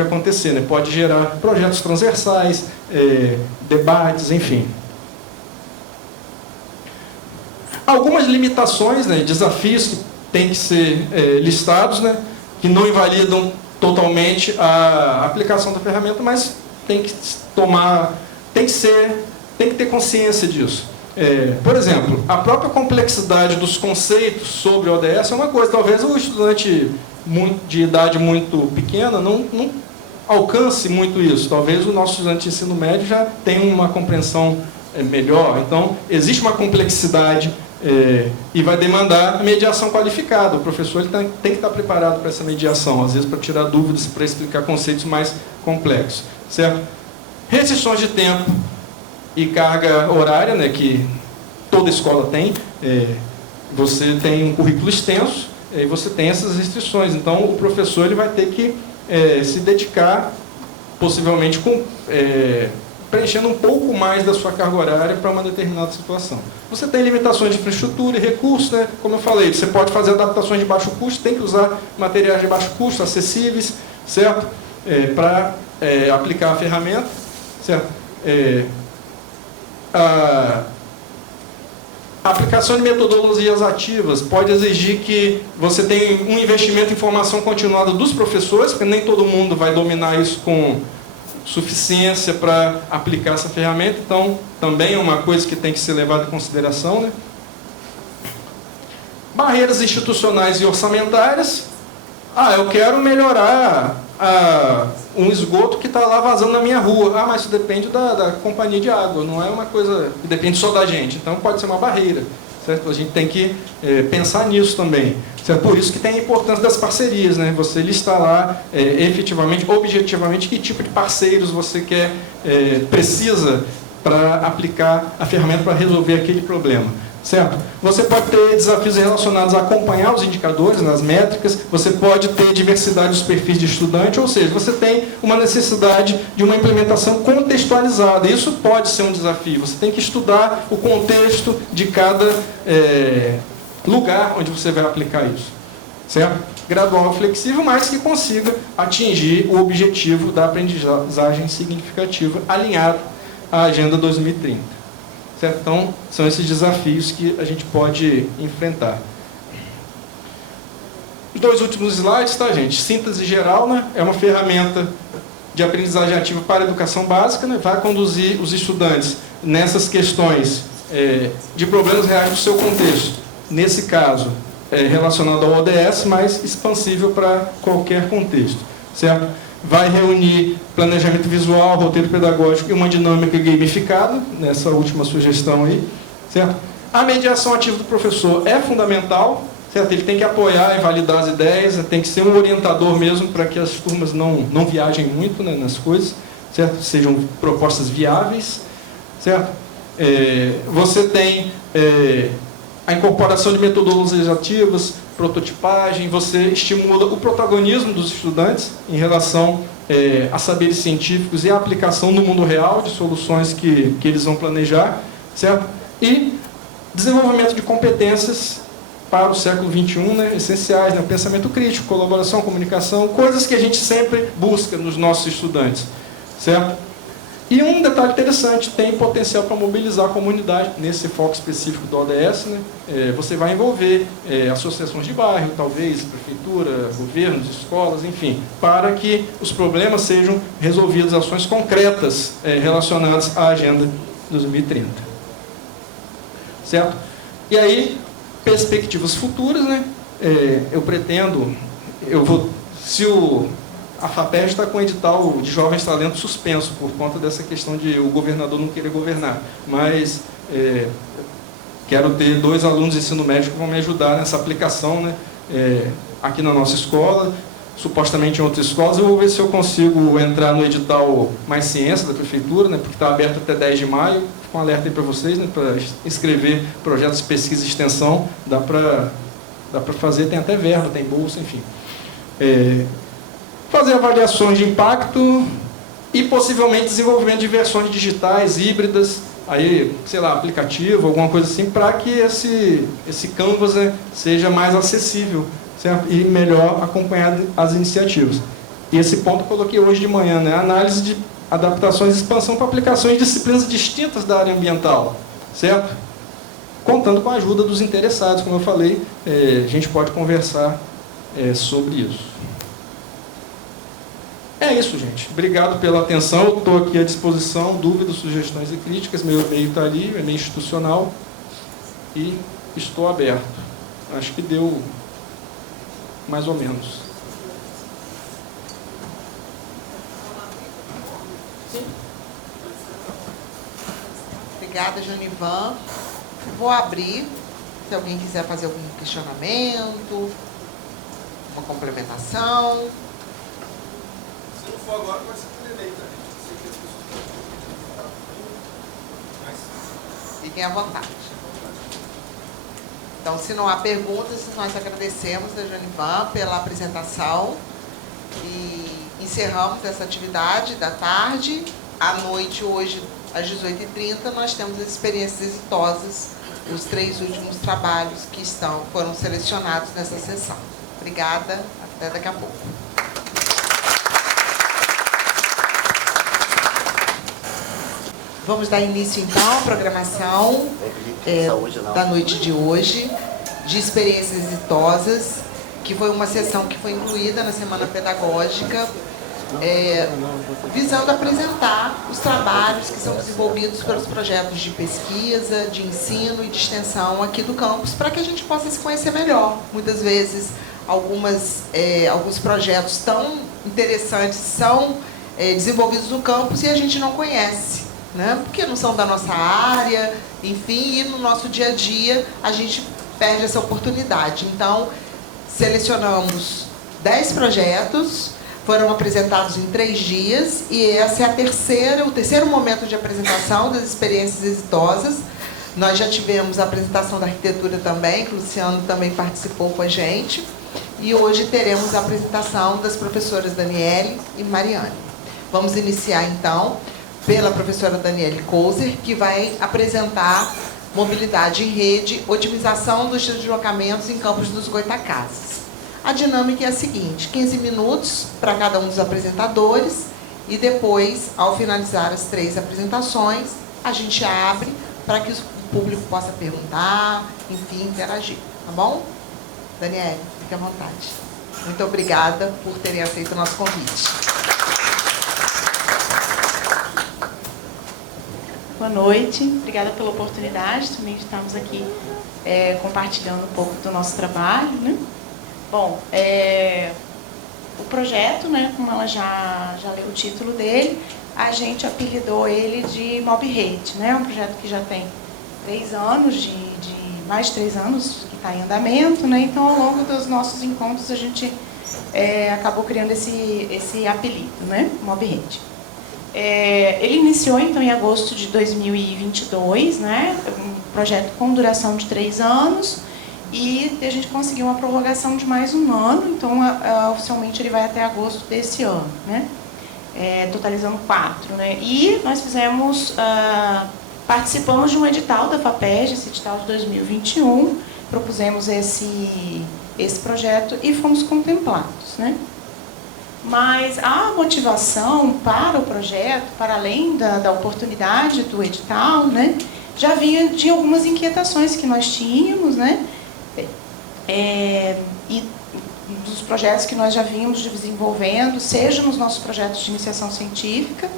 acontecer, né? Pode gerar projetos transversais, debates, enfim. Algumas limitações, né, desafios que têm que ser listados, né, que não invalidam totalmente a aplicação da ferramenta, mas tem que ter consciência disso. Por exemplo, a própria complexidade dos conceitos sobre ODS é uma coisa. Talvez o estudante de idade muito pequena não alcance muito isso. Talvez o nosso estudante de ensino médio já tenha uma compreensão melhor. Então, existe uma complexidade e vai demandar mediação qualificada. O professor ele tem que estar preparado para essa mediação, às vezes para tirar dúvidas, para explicar conceitos mais complexos, certo? Restrições de tempo e carga horária, né, que toda escola tem. Você tem um currículo extenso e você tem essas restrições. Então, o professor ele vai ter que se dedicar, possivelmente, preenchendo um pouco mais da sua carga horária para uma determinada situação. Você tem limitações de infraestrutura e recursos, né? Como eu falei, você pode fazer adaptações de baixo custo, tem que usar materiais de baixo custo, acessíveis, certo? Para aplicar a ferramenta, certo? A aplicação de metodologias ativas pode exigir que você tenha um investimento em formação continuada dos professores, porque nem todo mundo vai dominar isso com suficiência para aplicar essa ferramenta, então também é uma coisa que tem que ser levada em consideração, né? Barreiras institucionais e orçamentárias. Eu quero melhorar um esgoto que está lá vazando na minha rua. Mas isso depende da companhia de água, não é uma coisa que depende só da gente. Então pode ser uma barreira, certo? A gente tem que pensar nisso também, certo? Por isso que tem a importância das parcerias, né? Você listar lá efetivamente, objetivamente, que tipo de parceiros você precisa para aplicar a ferramenta para resolver aquele problema. Certo? Você pode ter desafios relacionados a acompanhar os indicadores, nas métricas, você pode ter diversidade dos perfis de estudante, ou seja, você tem uma necessidade de uma implementação contextualizada. Isso pode ser um desafio, você tem que estudar o contexto de cada lugar onde você vai aplicar isso. Certo? gradual e flexível, mas que consiga atingir o objetivo da aprendizagem significativa alinhado à Agenda 2030. Certo? Então, são esses desafios que a gente pode enfrentar. Os 2 últimos slides, tá, gente? Síntese geral, né? É uma ferramenta de aprendizagem ativa para a educação básica, né? Vai conduzir os estudantes nessas questões de problemas reais do seu contexto. Nesse caso, relacionado ao ODS, mas expansível para qualquer contexto, certo? Vai reunir planejamento visual, roteiro pedagógico e uma dinâmica gamificada, nessa última sugestão aí, certo? A mediação ativa do professor é fundamental, certo? Ele tem que apoiar e validar as ideias, tem que ser um orientador mesmo para que as turmas não viajem muito, né, nas coisas, certo? Sejam propostas viáveis, certo? Você tem a incorporação de metodologias ativas, prototipagem, você estimula o protagonismo dos estudantes em relação a saberes científicos e a aplicação no mundo real de soluções que eles vão planejar, certo? E desenvolvimento de competências para o século XXI, né, essenciais, né, pensamento crítico, colaboração, comunicação, coisas que a gente sempre busca nos nossos estudantes, certo? E um detalhe interessante, tem potencial para mobilizar a comunidade, nesse foco específico do ODS, né? Você vai envolver associações de bairro, talvez, prefeitura, governos, escolas, enfim, para que os problemas sejam resolvidos, ações concretas relacionadas à Agenda 2030. Certo? E aí, perspectivas futuras, né? A FAPERJ está com o edital de Jovens Talentos suspenso, por conta dessa questão de o governador não querer governar. Mas quero ter 2 alunos de ensino médio que vão me ajudar nessa aplicação, né? Aqui na nossa escola, supostamente em outras escolas. Eu vou ver se eu consigo entrar no edital Mais Ciência da Prefeitura, né? Porque está aberto até 10 de maio. Fica um alerta aí para vocês, né? Para inscrever projetos de pesquisa e extensão. Dá para fazer, tem até verba, tem bolsa, enfim. Fazer avaliações de impacto e possivelmente desenvolvimento de versões digitais, híbridas, aí, sei lá, aplicativo, alguma coisa assim, para que esse Canvas, né, seja mais acessível, certo? E melhor acompanhar as iniciativas. E esse ponto eu coloquei hoje de manhã, né? Análise de adaptações e expansão para aplicações de disciplinas distintas da área ambiental, certo? Contando com a ajuda dos interessados, como eu falei, a gente pode conversar sobre isso. É isso, gente. Obrigado pela atenção. Eu estou aqui à disposição. Dúvidas, sugestões e críticas. Meu e-mail está ali, e-mail institucional. E estou aberto. Acho que deu mais ou menos. Obrigada, Jonivan. Vou abrir, se alguém quiser fazer algum questionamento, uma complementação. Se não for agora, pode ser por e-mail também. Fiquem à vontade. Então, se não há perguntas, nós agradecemos a Jonivan pela apresentação e encerramos essa atividade da tarde. À noite, hoje, às 18h30, nós temos as experiências exitosas, os 3 últimos trabalhos que foram selecionados nessa sessão. Obrigada, até daqui a pouco. Vamos dar início, então, à programação da noite de hoje, de experiências exitosas, que foi uma sessão que foi incluída na Semana Pedagógica, visando apresentar os trabalhos que são desenvolvidos pelos projetos de pesquisa, de ensino e de extensão aqui do campus, para que a gente possa se conhecer melhor. Muitas vezes, alguns projetos tão interessantes são desenvolvidos no campus e a gente não conhece, né? Porque não são da nossa área, enfim, e no nosso dia a dia a gente perde essa oportunidade. Então, selecionamos 10 projetos, foram apresentados em 3 dias, e esse é o terceiro momento de apresentação das experiências exitosas. Nós já tivemos a apresentação da arquitetura também, que o Luciano também participou com a gente, e hoje teremos a apresentação das professoras Daniele e Mariane. Vamos iniciar, então, pela professora Daniele Couser, que vai apresentar mobilidade em rede, otimização dos deslocamentos em Campos dos Goitacazes. A dinâmica é a seguinte: 15 minutos para cada um dos apresentadores e depois, ao finalizar as 3 apresentações, a gente abre para que o público possa perguntar, enfim, interagir. Tá bom? Daniele, fique à vontade. Muito obrigada por terem aceito o nosso convite. Boa noite, obrigada pela oportunidade também de estarmos aqui compartilhando um pouco do nosso trabalho, né? Bom, o projeto, né, como ela já leu o título dele, a gente apelidou ele de Mob Hate, né? Um projeto que já tem 3 anos, mais de 3 anos que está em andamento, né? Então, ao longo dos nossos encontros, a gente acabou criando esse apelido, né? Mob Hate. Ele iniciou, então, em agosto de 2022, né? Um projeto com duração de 3 anos, e a gente conseguiu uma prorrogação de mais 1 ano, então, oficialmente, ele vai até agosto desse ano, né? Totalizando 4, né? E nós participamos de um edital da FAPESD, esse edital de 2021, propusemos esse projeto e fomos contemplados, né? Mas a motivação para o projeto, para além da oportunidade do edital, né, já vinha de algumas inquietações que nós tínhamos, né, e dos projetos que nós já vínhamos desenvolvendo, seja nos nossos projetos de iniciação científica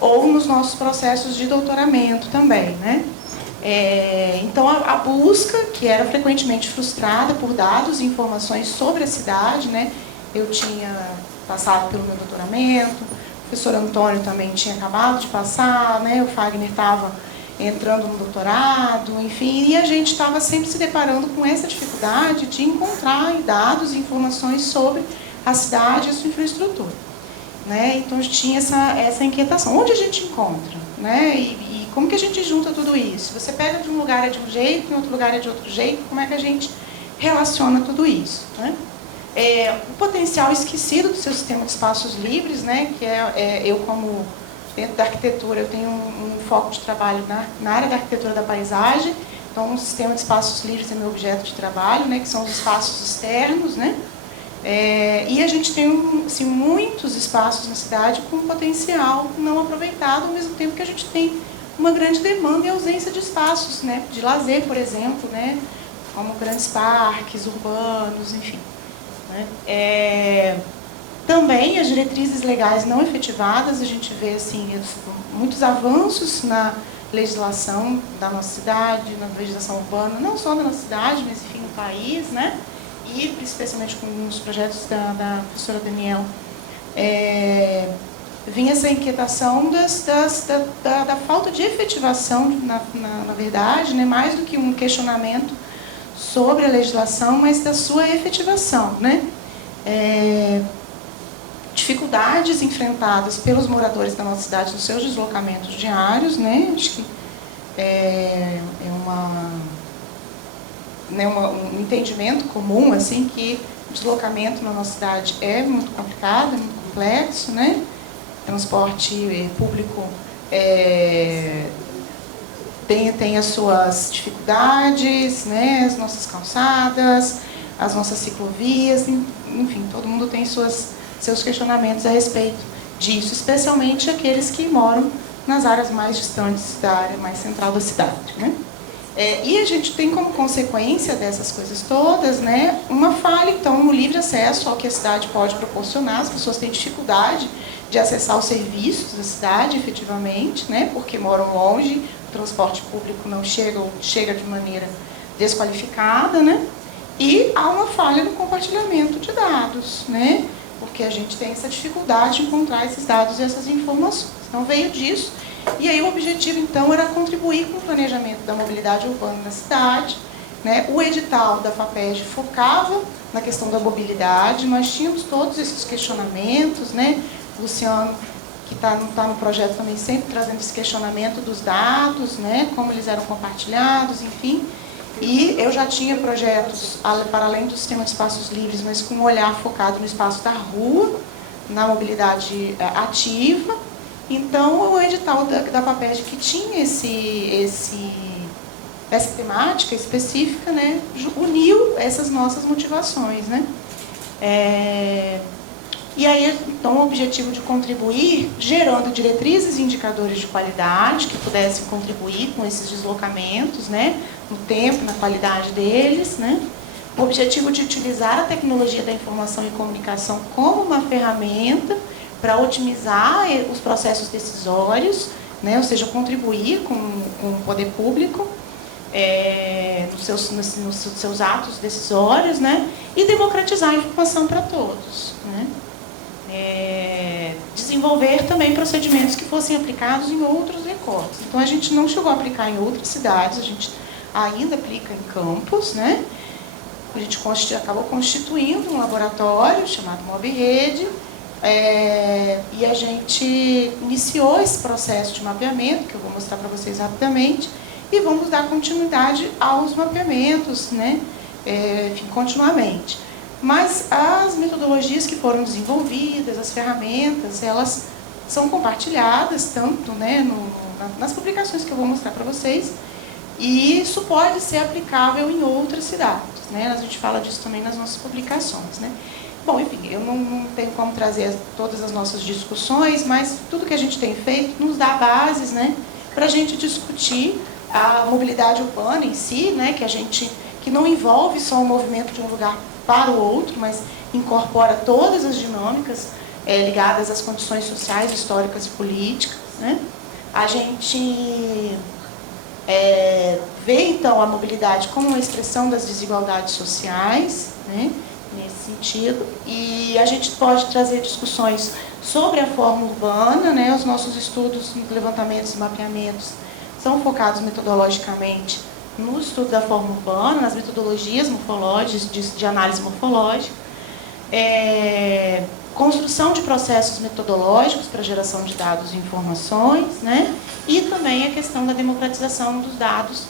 ou nos nossos processos de doutoramento também, né. Então, a busca, que era frequentemente frustrada por dados e informações sobre a cidade, né, eu tinha passado pelo meu doutoramento, o professor Antônio também tinha acabado de passar, né, o Fagner estava entrando no doutorado, enfim, e a gente estava sempre se deparando com essa dificuldade de encontrar dados e informações sobre a cidade e a sua infraestrutura, né? Então, a gente tinha essa inquietação. Onde a gente encontra, né? E como que a gente junta tudo isso? Você pega de um lugar é de um jeito, em outro lugar é de outro jeito, como é que a gente relaciona tudo isso, né? O potencial esquecido do seu sistema de espaços livres, né, que eu, como dentro da arquitetura, eu tenho um foco de trabalho na área da arquitetura da paisagem, então o sistema de espaços livres é meu objeto de trabalho, né, que são os espaços externos, né, e a gente tem assim, muitos espaços na cidade com potencial não aproveitado, ao mesmo tempo que a gente tem uma grande demanda e ausência de espaços, né, de lazer, por exemplo, né, como grandes parques urbanos, enfim. Também as diretrizes legais não efetivadas, a gente vê assim, muitos avanços na legislação da nossa cidade, na legislação urbana, não só da nossa cidade, mas enfim, no país, né? E especialmente com os projetos da professora Daniela, vinha essa inquietação da falta de efetivação, na verdade, né? Mais do que um questionamento sobre a legislação, mas da sua efetivação, né? Dificuldades enfrentadas pelos moradores da nossa cidade nos seus deslocamentos diários, né? Acho que um entendimento comum, assim, que o deslocamento na nossa cidade é muito complicado, é muito complexo, né? Transporte público tem as suas dificuldades, né? As nossas calçadas, as nossas ciclovias, enfim, todo mundo tem seus questionamentos a respeito disso, especialmente aqueles que moram nas áreas mais distantes da área mais central da cidade, né? E a gente tem como consequência dessas coisas todas, né, uma falha, então, no livre acesso ao que a cidade pode proporcionar. As pessoas têm dificuldade de acessar os serviços da cidade, efetivamente, né, porque moram longe, o transporte público não chega ou chega de maneira desqualificada, né, e há uma falha no compartilhamento de dados, né, porque a gente tem essa dificuldade de encontrar esses dados e essas informações. Então, veio disso. E aí o objetivo, então, era contribuir com o planejamento da mobilidade urbana da cidade, né? O edital da FAPESD focava na questão da mobilidade, nós tínhamos todos esses questionamentos, né? O Luciano, que está no projeto também, sempre trazendo esse questionamento dos dados, né? Como eles eram compartilhados, enfim. E eu já tinha projetos, para além do sistema de espaços livres, mas com um olhar focado no espaço da rua, na mobilidade ativa. Então, o edital da FAPESD, que tinha essa temática específica, né, uniu essas nossas motivações, né? E aí, então, o objetivo de contribuir, gerando diretrizes e indicadores de qualidade que pudessem contribuir com esses deslocamentos, né, no tempo, na qualidade deles, né. O objetivo de utilizar a tecnologia da informação e comunicação como uma ferramenta para otimizar os processos decisórios, né, ou seja, contribuir com o poder público nos seus atos decisórios, né, e democratizar a informação para todos, né. Desenvolver também procedimentos que fossem aplicados em outros recortes. Então, a gente não chegou a aplicar em outras cidades, a gente ainda aplica em Campos, né. A gente acabou constituindo um laboratório chamado MobRede, e a gente iniciou esse processo de mapeamento, que eu vou mostrar para vocês rapidamente, e vamos dar continuidade aos mapeamentos, né, enfim, continuamente. Mas as metodologias que foram desenvolvidas, as ferramentas, elas são compartilhadas, tanto, né, nas publicações que eu vou mostrar para vocês, e isso pode ser aplicável em outras cidades, né? A gente fala disso também nas nossas publicações, né? Bom, enfim, eu não tenho como trazer todas as nossas discussões, mas tudo que a gente tem feito nos dá bases, né, para a gente discutir a mobilidade urbana em si, né, que não envolve só o movimento de um lugar para o outro, mas incorpora todas as dinâmicas ligadas às condições sociais, históricas e políticas, né? A gente vê, então, a mobilidade como uma expressão das desigualdades sociais, né, nesse sentido, e a gente pode trazer discussões sobre a forma urbana, né, os nossos estudos, levantamentos e mapeamentos são focados metodologicamente no estudo da forma urbana, nas metodologias morfológicas, de análise morfológica, construção de processos metodológicos para geração de dados e informações, né? E também a questão da democratização dos dados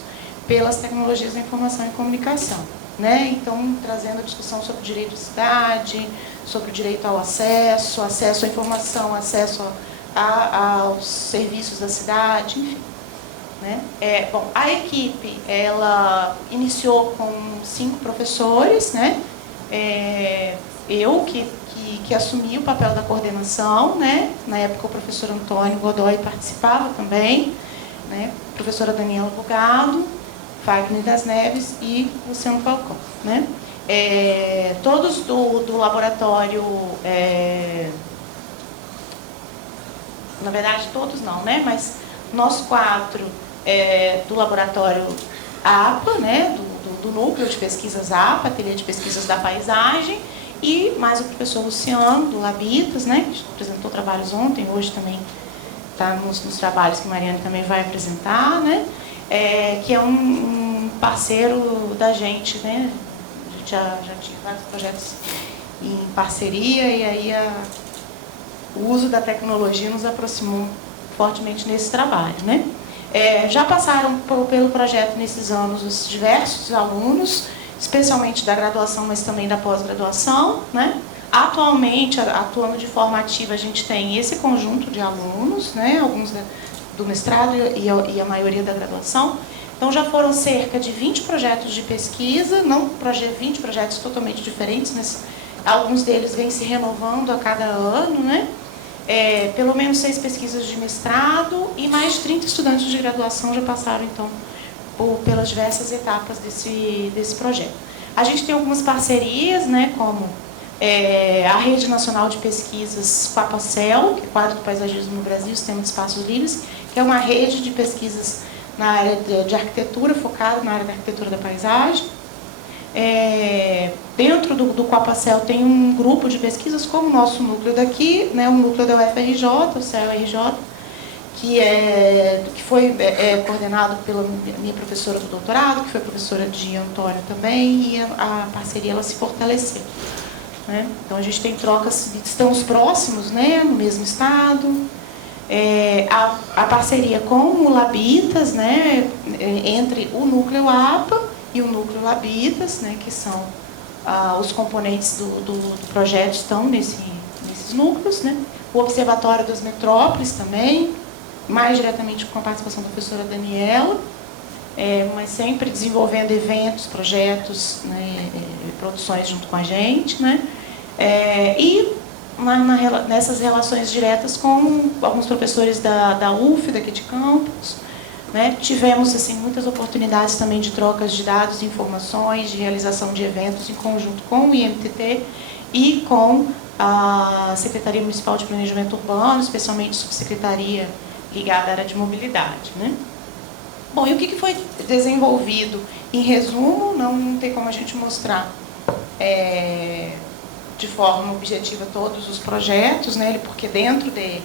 pelas tecnologias da informação e comunicação, né? Então, trazendo a discussão sobre o direito à cidade, sobre o direito ao acesso à informação, acesso aos serviços da cidade, enfim. Né? Bom, a equipe, ela iniciou com 5 professores, né? Eu que assumi o papel da coordenação, né? Na época o professor Antônio Godoy participava também, né? A professora Daniela Bugado, Fagner das Neves e Luciano Falcão, né? Todos do laboratório, na verdade todos não, né? Mas nós 4 do laboratório APA, né? Do núcleo de pesquisas APA, ateliê de pesquisas da paisagem, e mais o professor Luciano, do Labitas, né, que apresentou trabalhos ontem, hoje também está nos trabalhos que a Mariana também vai apresentar, né, que é um parceiro da gente, né, a gente já tinha vários projetos em parceria, e aí o uso da tecnologia nos aproximou fortemente nesse trabalho, né. Já passaram pelo projeto nesses anos os diversos alunos, especialmente da graduação, mas também da pós-graduação, né? Atualmente, atuando de forma ativa, a gente tem esse conjunto de alunos, né? Alguns do mestrado e a maioria da graduação. Então, já foram cerca de 20 projetos de pesquisa, não 20 projetos totalmente diferentes, mas alguns deles vêm se renovando a cada ano, né? Pelo menos 6 pesquisas de mestrado e mais de 30 estudantes de graduação já passaram, então, pelas diversas etapas desse projeto. A gente tem algumas parcerias, né, como a Rede Nacional de Pesquisas Quapacel, que é o Quadro do Paisagismo no Brasil, Sistema de Espaços Livres, que é uma rede de pesquisas na área de arquitetura, focada na área da arquitetura da paisagem. Dentro do Quapacel tem um grupo de pesquisas, como o nosso núcleo daqui, né, o núcleo da UFRJ, o CELRJ, que foi coordenado pela minha professora do doutorado, que foi professora de Antônio também, e a parceria ela se fortaleceu, né? Então a gente tem trocas, estamos próximos, né, no mesmo estado. A parceria com o Labitas, né, entre o núcleo APA e o núcleo Labitas, né, que são os componentes do projeto estão nesses núcleos, né? O Observatório das Metrópoles também, mais diretamente com a participação da professora Daniela, mas sempre desenvolvendo eventos, projetos, né, produções junto com a gente, né? E nessas relações diretas com alguns professores da UF, daqui de Campos, né? Tivemos assim, muitas oportunidades também de trocas de dados e informações, de realização de eventos em conjunto com o IMTT e com a Secretaria Municipal de Planejamento Urbano, especialmente a subsecretaria ligada à área de mobilidade, né? Bom, e o que foi desenvolvido? Em resumo, não tem como a gente mostrar de forma objetiva todos os projetos, né? Porque dentro dele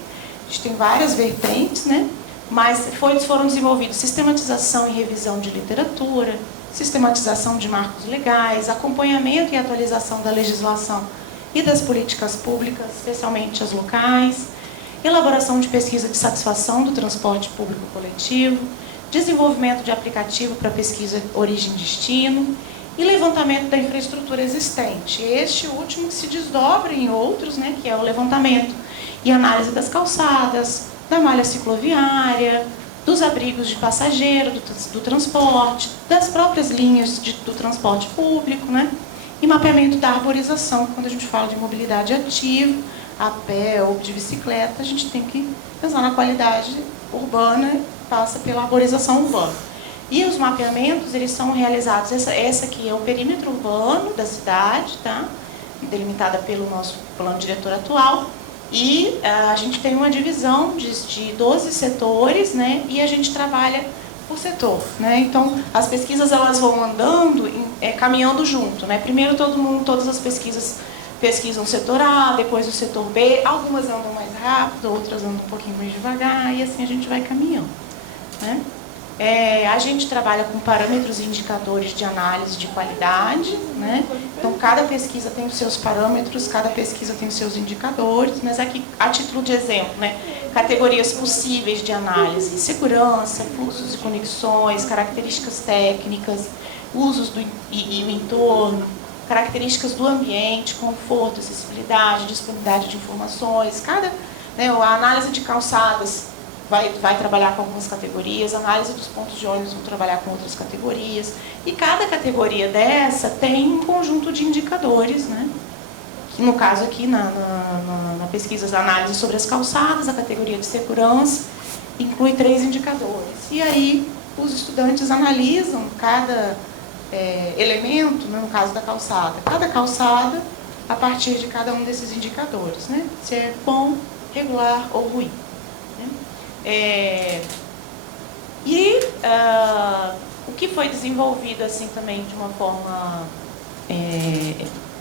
a gente tem várias vertentes, né? Mas foram desenvolvidos sistematização e revisão de literatura, sistematização de marcos legais, acompanhamento e atualização da legislação e das políticas públicas, especialmente as locais, elaboração de pesquisa de satisfação do transporte público coletivo, desenvolvimento de aplicativo para pesquisa origem-destino e levantamento da infraestrutura existente. Este último que se desdobra em outros, né, que é o levantamento e análise das calçadas, da malha cicloviária, dos abrigos de passageiro, do transporte, das próprias linhas do transporte público, né? E mapeamento da arborização. Quando a gente fala de mobilidade ativa, a pé ou de bicicleta, a gente tem que pensar na qualidade urbana, passa pela arborização urbana. E os mapeamentos, eles são realizados, essa aqui é o perímetro urbano da cidade, tá? Delimitada pelo nosso plano diretor atual. E a gente tem uma divisão de 12 setores, né? E a gente trabalha por setor, né? Então, as pesquisas elas vão andando, caminhando junto, né? Primeiro todas as pesquisas pesquisam o setor A, depois o setor B, algumas andam mais rápido, outras andam um pouquinho mais devagar, e assim a gente vai caminhando, né? A gente trabalha com parâmetros e indicadores de análise de qualidade, né? Então, cada pesquisa tem os seus parâmetros, cada pesquisa tem os seus indicadores, mas aqui, a título de exemplo, né? Categorias possíveis de análise: segurança, fluxos e conexões, características técnicas, usos e o entorno, características do ambiente, conforto, acessibilidade, disponibilidade de informações. A análise de calçadas vai trabalhar com algumas categorias, a análise dos pontos de ônibus vai trabalhar com outras categorias. E cada categoria dessa tem um conjunto de indicadores, né? Que no caso aqui, na pesquisa de análise sobre as calçadas, a categoria de segurança inclui 3 indicadores. E aí os estudantes analisam cada elemento, né, no caso da calçada. Cada calçada a partir de cada um desses indicadores, né? Se é bom, regular ou ruim. O que foi desenvolvido assim também de uma forma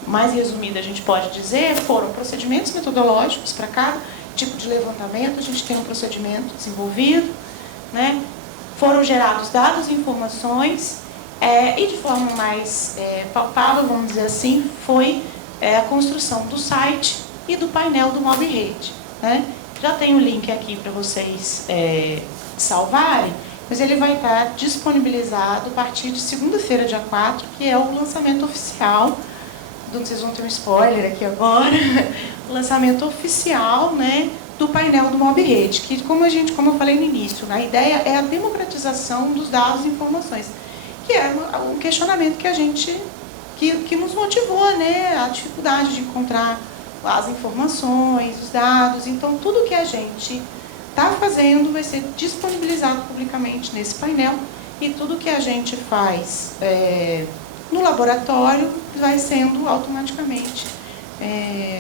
mais resumida, a gente pode dizer, foram procedimentos metodológicos para cada tipo de levantamento. A gente tem um procedimento desenvolvido, né? Foram gerados dados e informações, e de forma mais palpável, vamos dizer assim, foi a construção do site e do painel do MobRede, né? Já tem o link aqui para vocês salvarem, mas ele vai estar disponibilizado a partir de segunda-feira, dia 4, que é o lançamento oficial. Vocês vão ter um spoiler aqui agora. O lançamento oficial, né, do painel do MobRede, que como eu falei no início, a ideia é a democratização dos dados e informações, que é um questionamento que nos motivou, né, a dificuldade de encontrar as informações, os dados. Então, tudo que a gente está fazendo vai ser disponibilizado publicamente nesse painel, e tudo que a gente faz no laboratório vai sendo automaticamente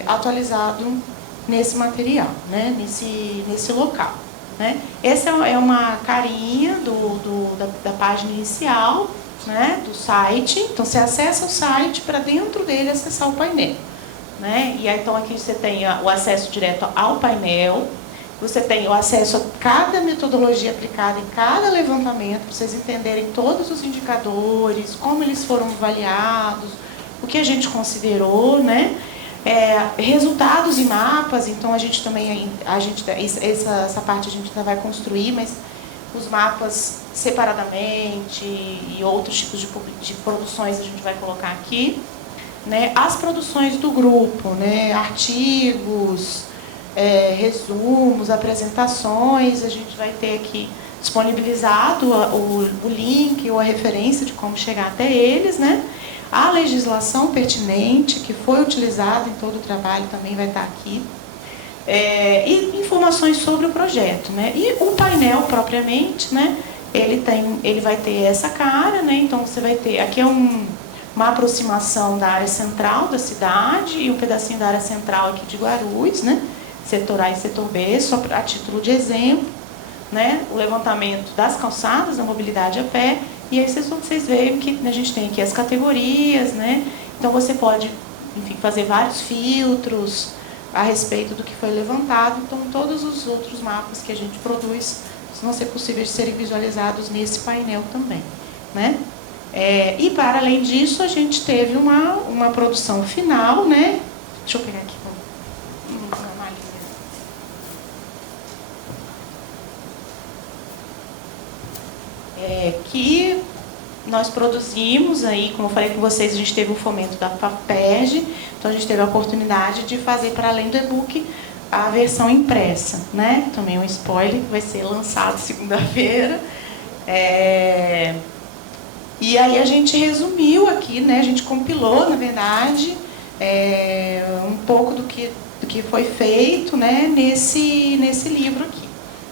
atualizado nesse material, né? nesse local, né? Essa é uma carinha da página inicial, né? Do site. Então, você acessa o site para dentro dele acessar o painel, né? E aí, então aqui você tem o acesso direto ao painel, você tem o acesso a cada metodologia aplicada em cada levantamento, para vocês entenderem todos os indicadores, como eles foram avaliados, o que a gente considerou, né? Resultados e mapas. Então a gente também, essa parte a gente ainda vai construir, mas os mapas separadamente e outros tipos de produções a gente vai colocar aqui. Né, as produções do grupo, né, artigos, resumos, apresentações, a gente vai ter aqui disponibilizado o link ou a referência de como chegar até eles, né? A legislação pertinente, que foi utilizada em todo o trabalho, também vai estar aqui. E informações sobre o projeto, né? E o painel propriamente, né? Ele vai ter essa cara, né? Então você vai ter, aqui é uma aproximação da área central da cidade e um pedacinho da área central aqui de Guarulhos, né? Setor A e setor B, só a título de exemplo, né? O levantamento das calçadas, da mobilidade a pé, e aí vocês veem que a gente tem aqui as categorias, né? Então você pode, enfim, fazer vários filtros a respeito do que foi levantado. Então todos os outros mapas que a gente produz vão ser possíveis de serem visualizados nesse painel também, né? E para além disso, a gente teve uma produção final, né? Deixa eu pegar aqui uma linha. Que nós produzimos aí, como eu falei com vocês, a gente teve o fomento da FAPERJ, então a gente teve a oportunidade de fazer, para além do e-book, a versão impressa, né? Também um spoiler, que vai ser lançado segunda-feira. E aí a gente resumiu aqui, né? A gente compilou, na verdade, um pouco do que foi feito, né? nesse livro aqui,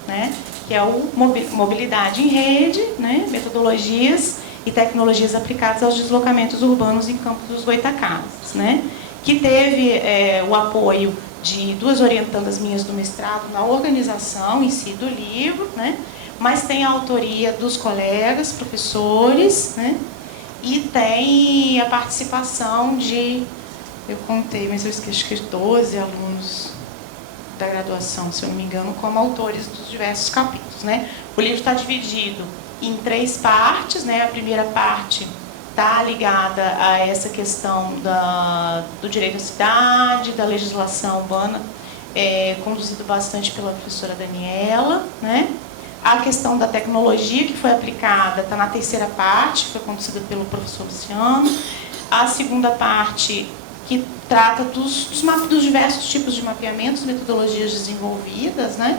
né? Que é o Mobilidade em Rede, né? Metodologias e tecnologias aplicadas aos deslocamentos urbanos em Campos dos Goytacazes, né? Que teve o apoio de duas orientandas minhas do mestrado na organização em si do livro, né? Mas tem a autoria dos colegas, professores, né? E tem a participação de, eu contei, mas eu esqueci, acho que 12 alunos da graduação, se eu não me engano, como autores dos diversos capítulos, né? O livro está dividido em 3 partes, né? A primeira parte está ligada a essa questão do direito à cidade, da legislação urbana, conduzido bastante pela professora Daniela, né? A questão da tecnologia que foi aplicada está na terceira parte, foi conduzida pelo professor Luciano. A segunda parte, que trata dos diversos tipos de mapeamentos, metodologias desenvolvidas, né?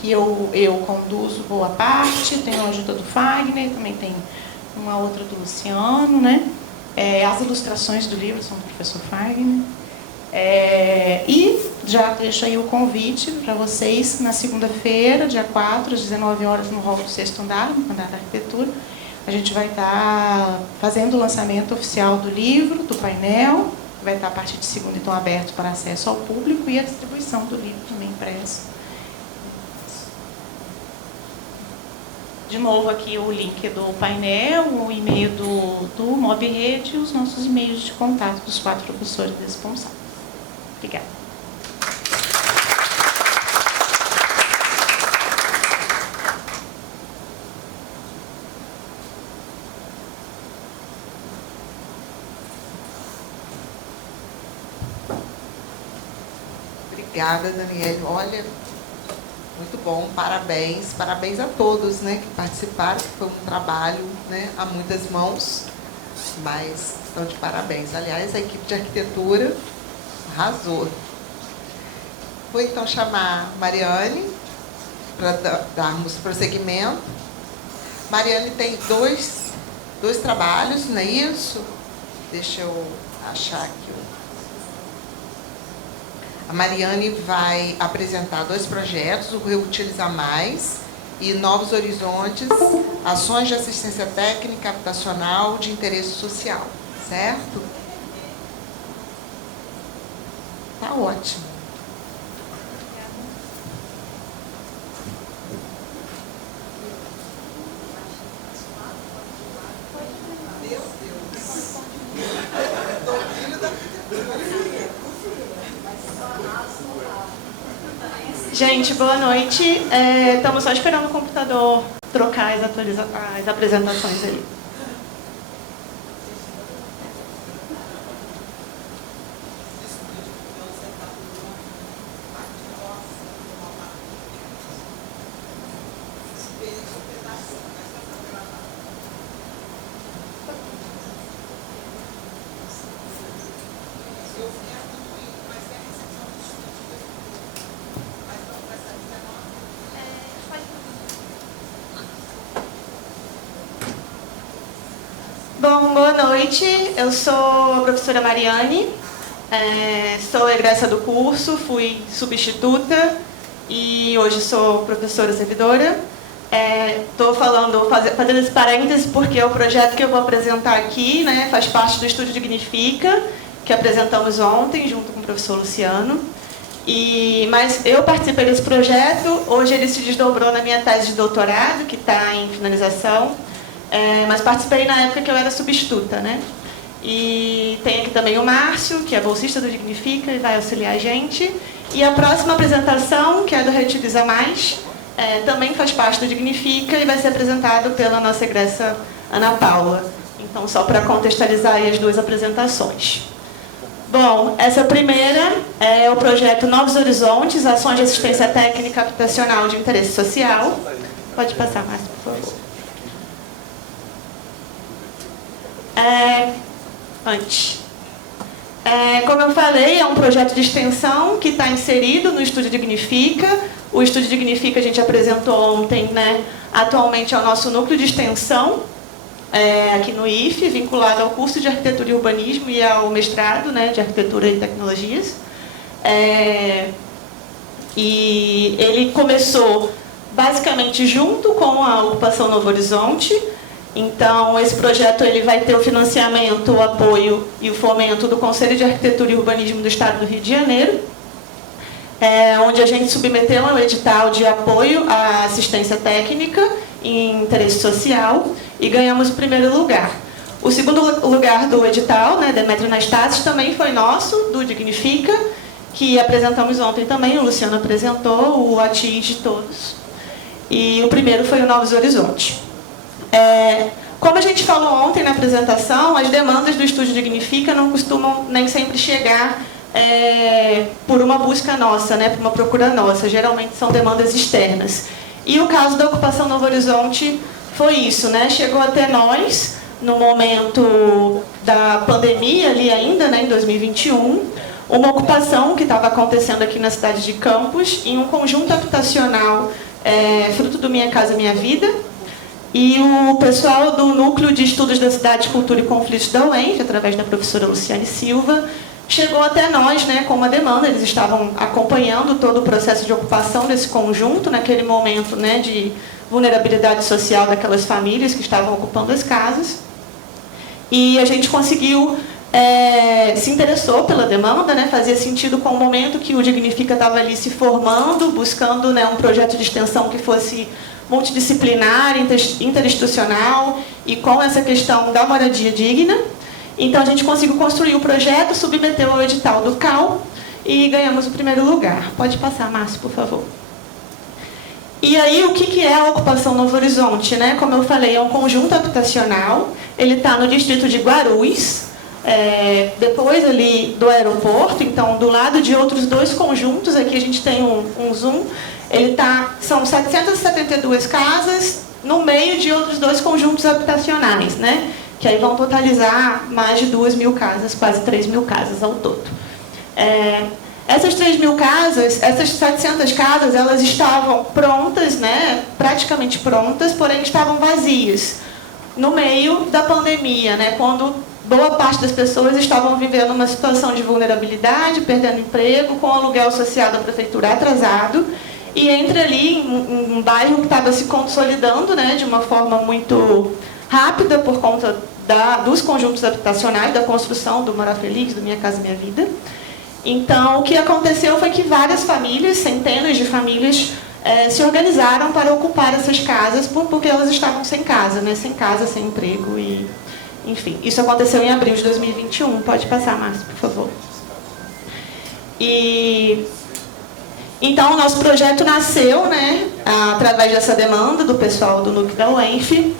Que eu conduzo boa parte, tem a ajuda do Fagner, também tem uma outra do Luciano, né? As ilustrações do livro são do professor Fagner. E já deixo aí o convite para vocês, na segunda-feira, dia 4, às 19 horas, no hall do 6º andar, no andar da arquitetura. A gente vai estar fazendo o lançamento oficial do livro, do painel, vai estar a partir de segunda, então, aberto para acesso ao público, e a distribuição do livro também impresso. De novo aqui o link do painel, o e-mail do MobRede e os nossos e-mails de contato dos 4 professores responsáveis. Obrigada. Obrigada, Daniele. Olha, muito bom, parabéns. Parabéns a todos, né, que participaram, que foi um trabalho, né, a muitas mãos, mas estão de parabéns. Aliás, a equipe de arquitetura arrasou. Vou então chamar Mariane para darmos prosseguimento. Mariane tem dois trabalhos, não é isso? Deixa eu achar aqui. A Mariane vai apresentar 2 projetos, o Reutilizar Mais e Novos Horizontes, ações de assistência técnica habitacional de interesse social, certo? Tá ótimo. Gente, boa noite. Estamos só esperando o computador trocar as apresentações ali. Bom, boa noite. Eu sou a professora Mariane, sou egressa do curso, fui substituta e hoje sou professora servidora. Estou fazendo esse parênteses porque o projeto que eu vou apresentar aqui, né, faz parte do Estúdio Dignifica, que apresentamos ontem junto com o professor Luciano. Mas eu participei desse projeto, hoje ele se desdobrou na minha tese de doutorado, que está em finalização, mas participei na época que eu era substituta, né? E tem aqui também o Márcio, que é bolsista do Dignifica e vai auxiliar a gente. E a próxima apresentação, que é do Reutiliza Mais, também faz parte do Dignifica e vai ser apresentado pela nossa egressa Ana Paula. Então, só para contextualizar aí as duas apresentações. Bom, essa primeira é o projeto Novos Horizontes, Ações de Assistência Técnica Habitacional de Interesse Social. Pode passar, Márcio, por favor. Como eu falei, é um projeto de extensão que está inserido no Estúdio Dignifica. O Estúdio Dignifica a gente apresentou ontem, né? Atualmente é o nosso núcleo de extensão, aqui no IFE, vinculado ao curso de Arquitetura e Urbanismo e ao mestrado, né, de Arquitetura e Tecnologias. E ele começou basicamente junto com a Ocupação Novo Horizonte. Então, esse projeto ele vai ter o financiamento, o apoio e o fomento do Conselho de Arquitetura e Urbanismo do Estado do Rio de Janeiro, onde a gente submeteu ao edital de apoio à assistência técnica em interesse social e ganhamos o primeiro lugar. O segundo lugar do edital, né, Demetrio Anastácio, também foi nosso, do Dignifica, que apresentamos ontem também, o Luciano apresentou, o ATI de todos. E o primeiro foi o Novos Horizontes. Como a gente falou ontem na apresentação, as demandas do Estúdio Dignifica não costumam nem sempre chegar por uma busca nossa, né, por uma procura nossa. Geralmente são demandas externas. E o caso da Ocupação Novo Horizonte foi isso, né? Chegou até nós no momento da pandemia, ali ainda, né, em 2021, uma ocupação que estava acontecendo aqui na cidade de Campos, em um conjunto habitacional fruto do Minha Casa Minha Vida. E o pessoal do Núcleo de Estudos da Cidade, Cultura e Conflitos da UENF, através da professora Luciane Silva, chegou até nós, né, com uma demanda. Eles estavam acompanhando todo o processo de ocupação desse conjunto, naquele momento, né, de vulnerabilidade social daquelas famílias que estavam ocupando as casas. E a gente conseguiu, se interessou pela demanda, né, fazia sentido com o momento que o Dignifica estava ali se formando, buscando, né, um projeto de extensão que fosse multidisciplinar, interinstitucional e com essa questão da moradia digna. Então, a gente conseguiu construir o projeto, submeteu ao edital do CAL e ganhamos o primeiro lugar. Pode passar, Márcio, por favor. E aí, o que é a Ocupação Novo Horizonte, né? Como eu falei, é um conjunto habitacional. Ele está no distrito de Guarulhos, depois ali do aeroporto. Então, do lado de outros dois conjuntos, aqui a gente tem um zoom. São 772 casas no meio de outros dois conjuntos habitacionais, né? Que aí vão totalizar mais de 2.000 casas, quase 3.000 casas ao todo. Essas 3.000 casas, essas 700 casas, elas estavam prontas, né? Praticamente prontas, porém estavam vazias no meio da pandemia, né? Quando boa parte das pessoas estavam vivendo uma situação de vulnerabilidade, perdendo emprego, com o aluguel social da prefeitura atrasado. E entre ali, um bairro que estava se consolidando, né, de uma forma muito rápida por conta dos conjuntos habitacionais, da construção do Morar Feliz, do Minha Casa Minha Vida. Então, o que aconteceu foi que várias famílias, centenas de famílias, se organizaram para ocupar essas casas porque elas estavam sem casa, né, sem casa, sem emprego. E, enfim, isso aconteceu em abril de 2021. Pode passar, Márcio, por favor. Então, o nosso projeto nasceu, né, através dessa demanda do pessoal do núcleo da UENF,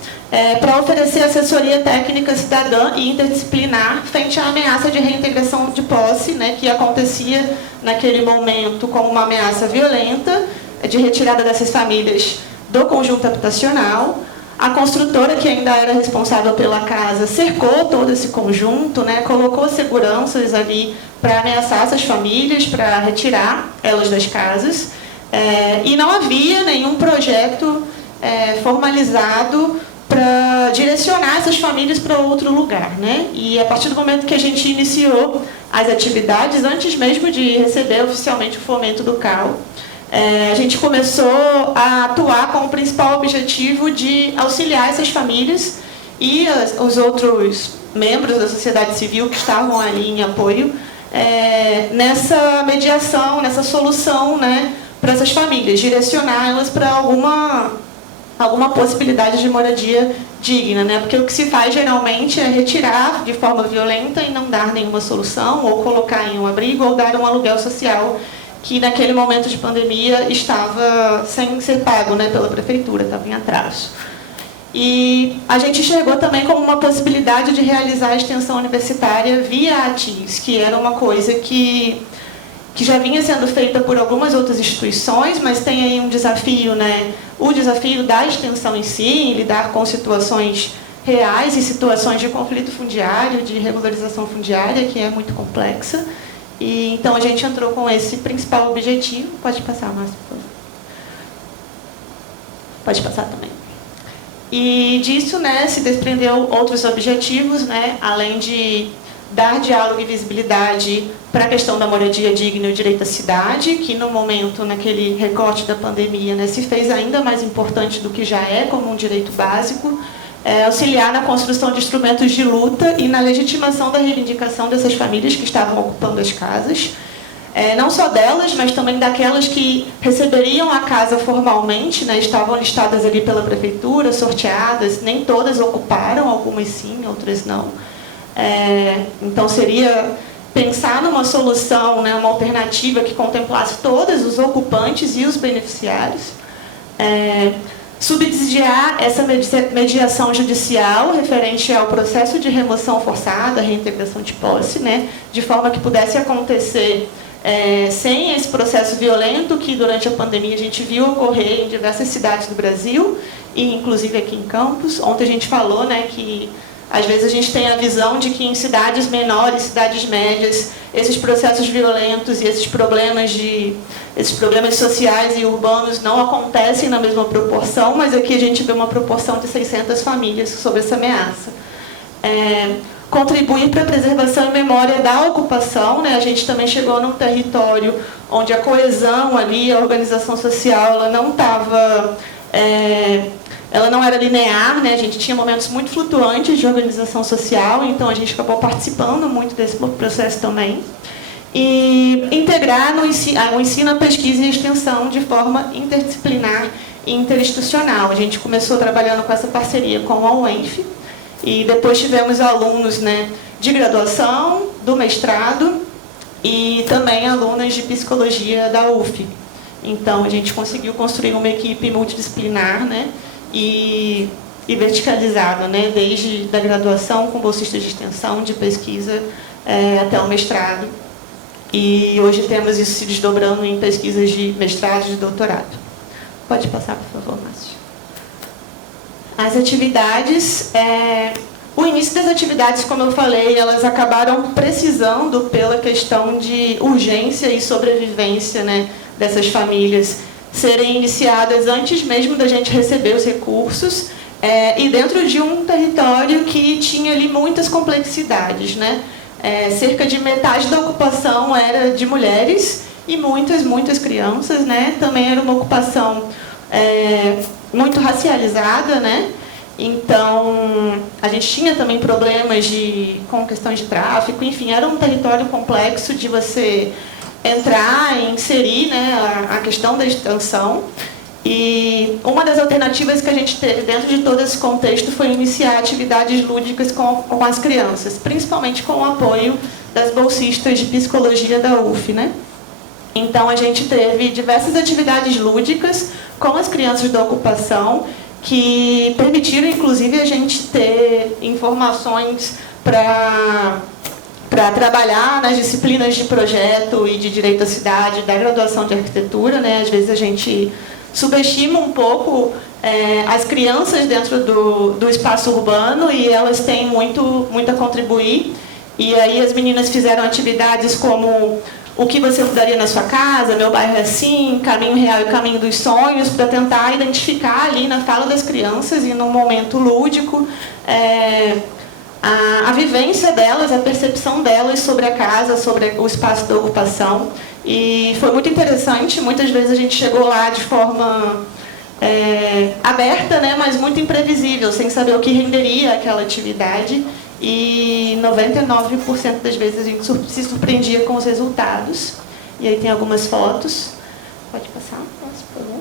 para oferecer assessoria técnica cidadã e interdisciplinar frente à ameaça de reintegração de posse, né, que acontecia naquele momento como uma ameaça violenta de retirada dessas famílias do conjunto habitacional. A construtora, que ainda era responsável pela casa, cercou todo esse conjunto, né, colocou seguranças ali para ameaçar essas famílias, para retirar elas das casas. E não havia nenhum projeto formalizado para direcionar essas famílias para outro lugar, né? E a partir do momento que a gente iniciou as atividades, antes mesmo de receber oficialmente o fomento do CAL, a gente começou a atuar com o principal objetivo de auxiliar essas famílias e os outros membros da sociedade civil que estavam ali em apoio nessa mediação, nessa solução, né, para essas famílias, direcioná-las para alguma possibilidade de moradia digna, né? Porque o que se faz geralmente é retirar de forma violenta e não dar nenhuma solução, ou colocar em um abrigo, ou dar um aluguel social que naquele momento de pandemia estava sem ser pago, né, pela prefeitura, estava em atraso. E a gente enxergou também como uma possibilidade de realizar a extensão universitária via ATIS, que era uma coisa que já vinha sendo feita por algumas outras instituições, mas tem aí um desafio, né? O desafio da extensão em si, em lidar com situações reais e situações de conflito fundiário, de regularização fundiária, que é muito complexa. E então a gente entrou com esse principal objetivo. Pode passar, Márcio, por favor. Pode passar também. E disso, né, se desprendeu outros objetivos, né, além de dar diálogo e visibilidade para a questão da moradia digna e o direito à cidade, que no momento, naquele recorte da pandemia, né, se fez ainda mais importante do que já é como um direito básico, auxiliar na construção de instrumentos de luta e na legitimação da reivindicação dessas famílias que estavam ocupando as casas, não só delas, mas também daquelas que receberiam a casa formalmente, né, estavam listadas ali pela prefeitura, sorteadas, nem todas ocuparam, algumas sim, outras não. Então seria pensar numa solução, né, uma alternativa que contemplasse todos os ocupantes e os beneficiários, subsidiar essa mediação judicial referente ao processo de remoção forçada, reintegração de posse, né, de forma que pudesse acontecer sem esse processo violento que durante a pandemia a gente viu ocorrer em diversas cidades do Brasil, e inclusive aqui em Campos. Ontem a gente falou, né, que às vezes a gente tem a visão de que em cidades menores, cidades médias, esses processos violentos e esses problemas sociais e urbanos não acontecem na mesma proporção, mas aqui a gente vê uma proporção de 600 famílias sob essa ameaça. Contribuir para a preservação e memória da ocupação, né? A gente também chegou num território onde a coesão ali, a organização social, ela não estava... ela não era linear, né? A gente tinha momentos muito flutuantes de organização social, então a gente acabou participando muito desse processo também. E integrar o ensino, a pesquisa e a extensão de forma interdisciplinar e interinstitucional. A gente começou trabalhando com essa parceria com a UENF, e depois tivemos alunos, né, de graduação, do mestrado, e também alunas de psicologia da UF. Então a gente conseguiu construir uma equipe multidisciplinar, né, e verticalizada, né, desde da graduação com bolsistas de extensão, de pesquisa, até o mestrado. E hoje temos isso se desdobrando em pesquisas de mestrado e de doutorado. Pode passar, por favor, Márcio. As atividades, o início das atividades, como eu falei, elas acabaram precisando pela questão de urgência e sobrevivência, né, dessas famílias serem iniciadas antes mesmo da gente receber os recursos, e dentro de um território que tinha ali muitas complexidades, né? Cerca de metade da ocupação era de mulheres e muitas crianças, né? Também era uma ocupação muito racializada, né? Então, a gente tinha também problemas com questões de tráfico, enfim, era um território complexo de você entrar e inserir, né, a questão da extensão. E uma das alternativas que a gente teve dentro de todo esse contexto foi iniciar atividades lúdicas com as crianças, principalmente com o apoio das bolsistas de psicologia da UF, né? Então, a gente teve diversas atividades lúdicas com as crianças da ocupação, que permitiram, inclusive, a gente ter informações para trabalhar nas disciplinas de projeto e de direito à cidade, da graduação de arquitetura, né? Às vezes a gente subestima um pouco as crianças dentro do espaço urbano, e elas têm muito a contribuir. E aí as meninas fizeram atividades como o que você mudaria na sua casa, meu bairro é assim, caminho real e caminho dos sonhos, para tentar identificar ali na fala das crianças e num momento lúdico a vivência delas, a percepção delas sobre a casa, sobre o espaço da ocupação. E foi muito interessante, muitas vezes a gente chegou lá de forma aberta, né, mas muito imprevisível, sem saber o que renderia aquela atividade. E 99% das vezes a gente se surpreendia com os resultados. E aí tem algumas fotos. Pode passar, por favor.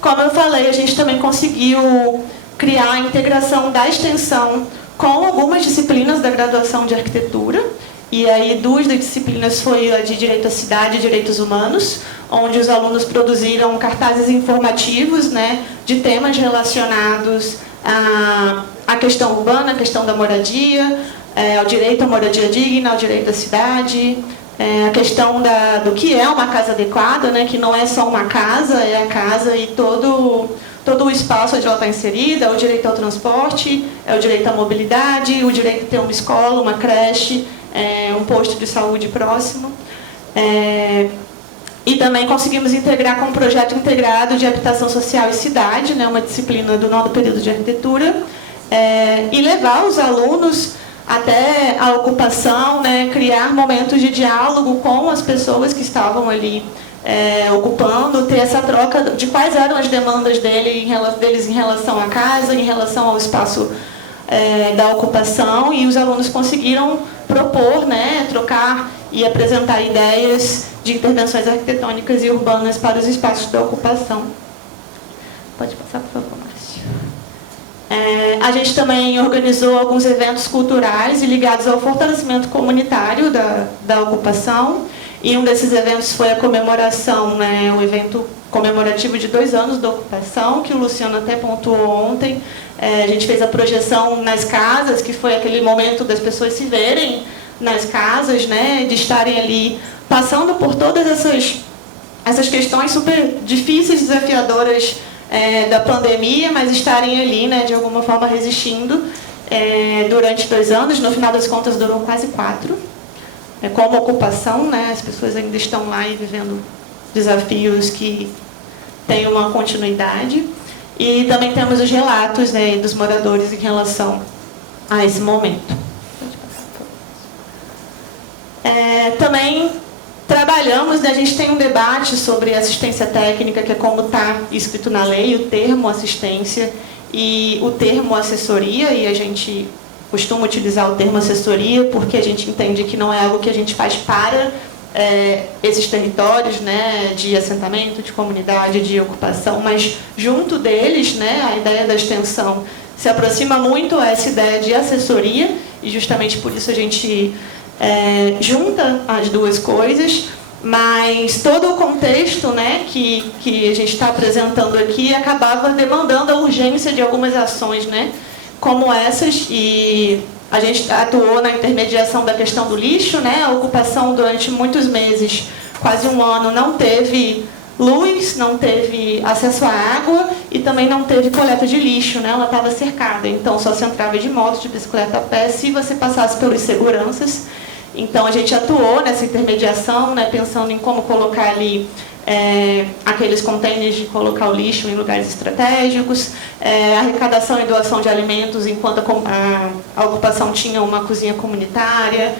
Como eu falei, a gente também conseguiu criar a integração da extensão com algumas disciplinas da graduação de arquitetura. E aí 2 das disciplinas foi a de Direito à Cidade e Direitos Humanos, onde os alunos produziram cartazes informativos, né, de temas relacionados a questão urbana, a questão da moradia, ao direito à moradia digna, ao direito à cidade, a questão do que é uma casa adequada, né, que não é só uma casa, é a casa e todo o espaço onde ela está inserida, é o direito ao transporte, é o direito à mobilidade, o direito a ter uma escola, uma creche, um posto de saúde próximo. E também conseguimos integrar com um projeto integrado de habitação social e cidade, né, uma disciplina do 9º período de arquitetura, e levar os alunos até a ocupação, né, criar momentos de diálogo com as pessoas que estavam ali ocupando, ter essa troca de quais eram as demandas deles em relação à casa, em relação ao espaço da ocupação, e os alunos conseguiram propor, né, trocar e apresentar ideias de intervenções arquitetônicas e urbanas para os espaços da ocupação. Pode passar, por favor, Márcio. A gente também organizou alguns eventos culturais ligados ao fortalecimento comunitário da ocupação, e um desses eventos foi a comemoração, né, um evento comemorativo de 2 anos da ocupação, que o Luciano até pontuou ontem. A gente fez a projeção nas casas, que foi aquele momento das pessoas se verem nas casas, né, de estarem ali passando por todas essas questões super difíceis, desafiadoras da pandemia, mas estarem ali, né, de alguma forma resistindo durante 2 anos. No final das contas durou quase 4. Como ocupação, né, as pessoas ainda estão lá e vivendo desafios que têm uma continuidade. E também temos os relatos, né, dos moradores em relação a esse momento. Também trabalhamos, né, a gente tem um debate sobre assistência técnica, que é como está escrito na lei, o termo assistência e o termo assessoria, e a gente costuma utilizar o termo assessoria porque a gente entende que não é algo que a gente faz para esses territórios, né, de assentamento, de comunidade, de ocupação, mas junto deles, né, a ideia da extensão se aproxima muito a essa ideia de assessoria, e justamente por isso a gente junta as duas coisas, mas todo o contexto, né, que a gente está apresentando aqui acabava demandando a urgência de algumas ações, né, como essas, e a gente atuou na intermediação da questão do lixo, né, a ocupação durante muitos meses, quase 1 ano, não teve luz, não teve acesso à água e também não teve coleta de lixo, né, ela estava cercada, então só se entrava de moto, de bicicleta a pé, se você passasse pelos seguranças. Então a gente atuou nessa intermediação, né, pensando em como colocar ali aqueles contêineres de colocar o lixo em lugares estratégicos, arrecadação e doação de alimentos enquanto a ocupação tinha uma cozinha comunitária,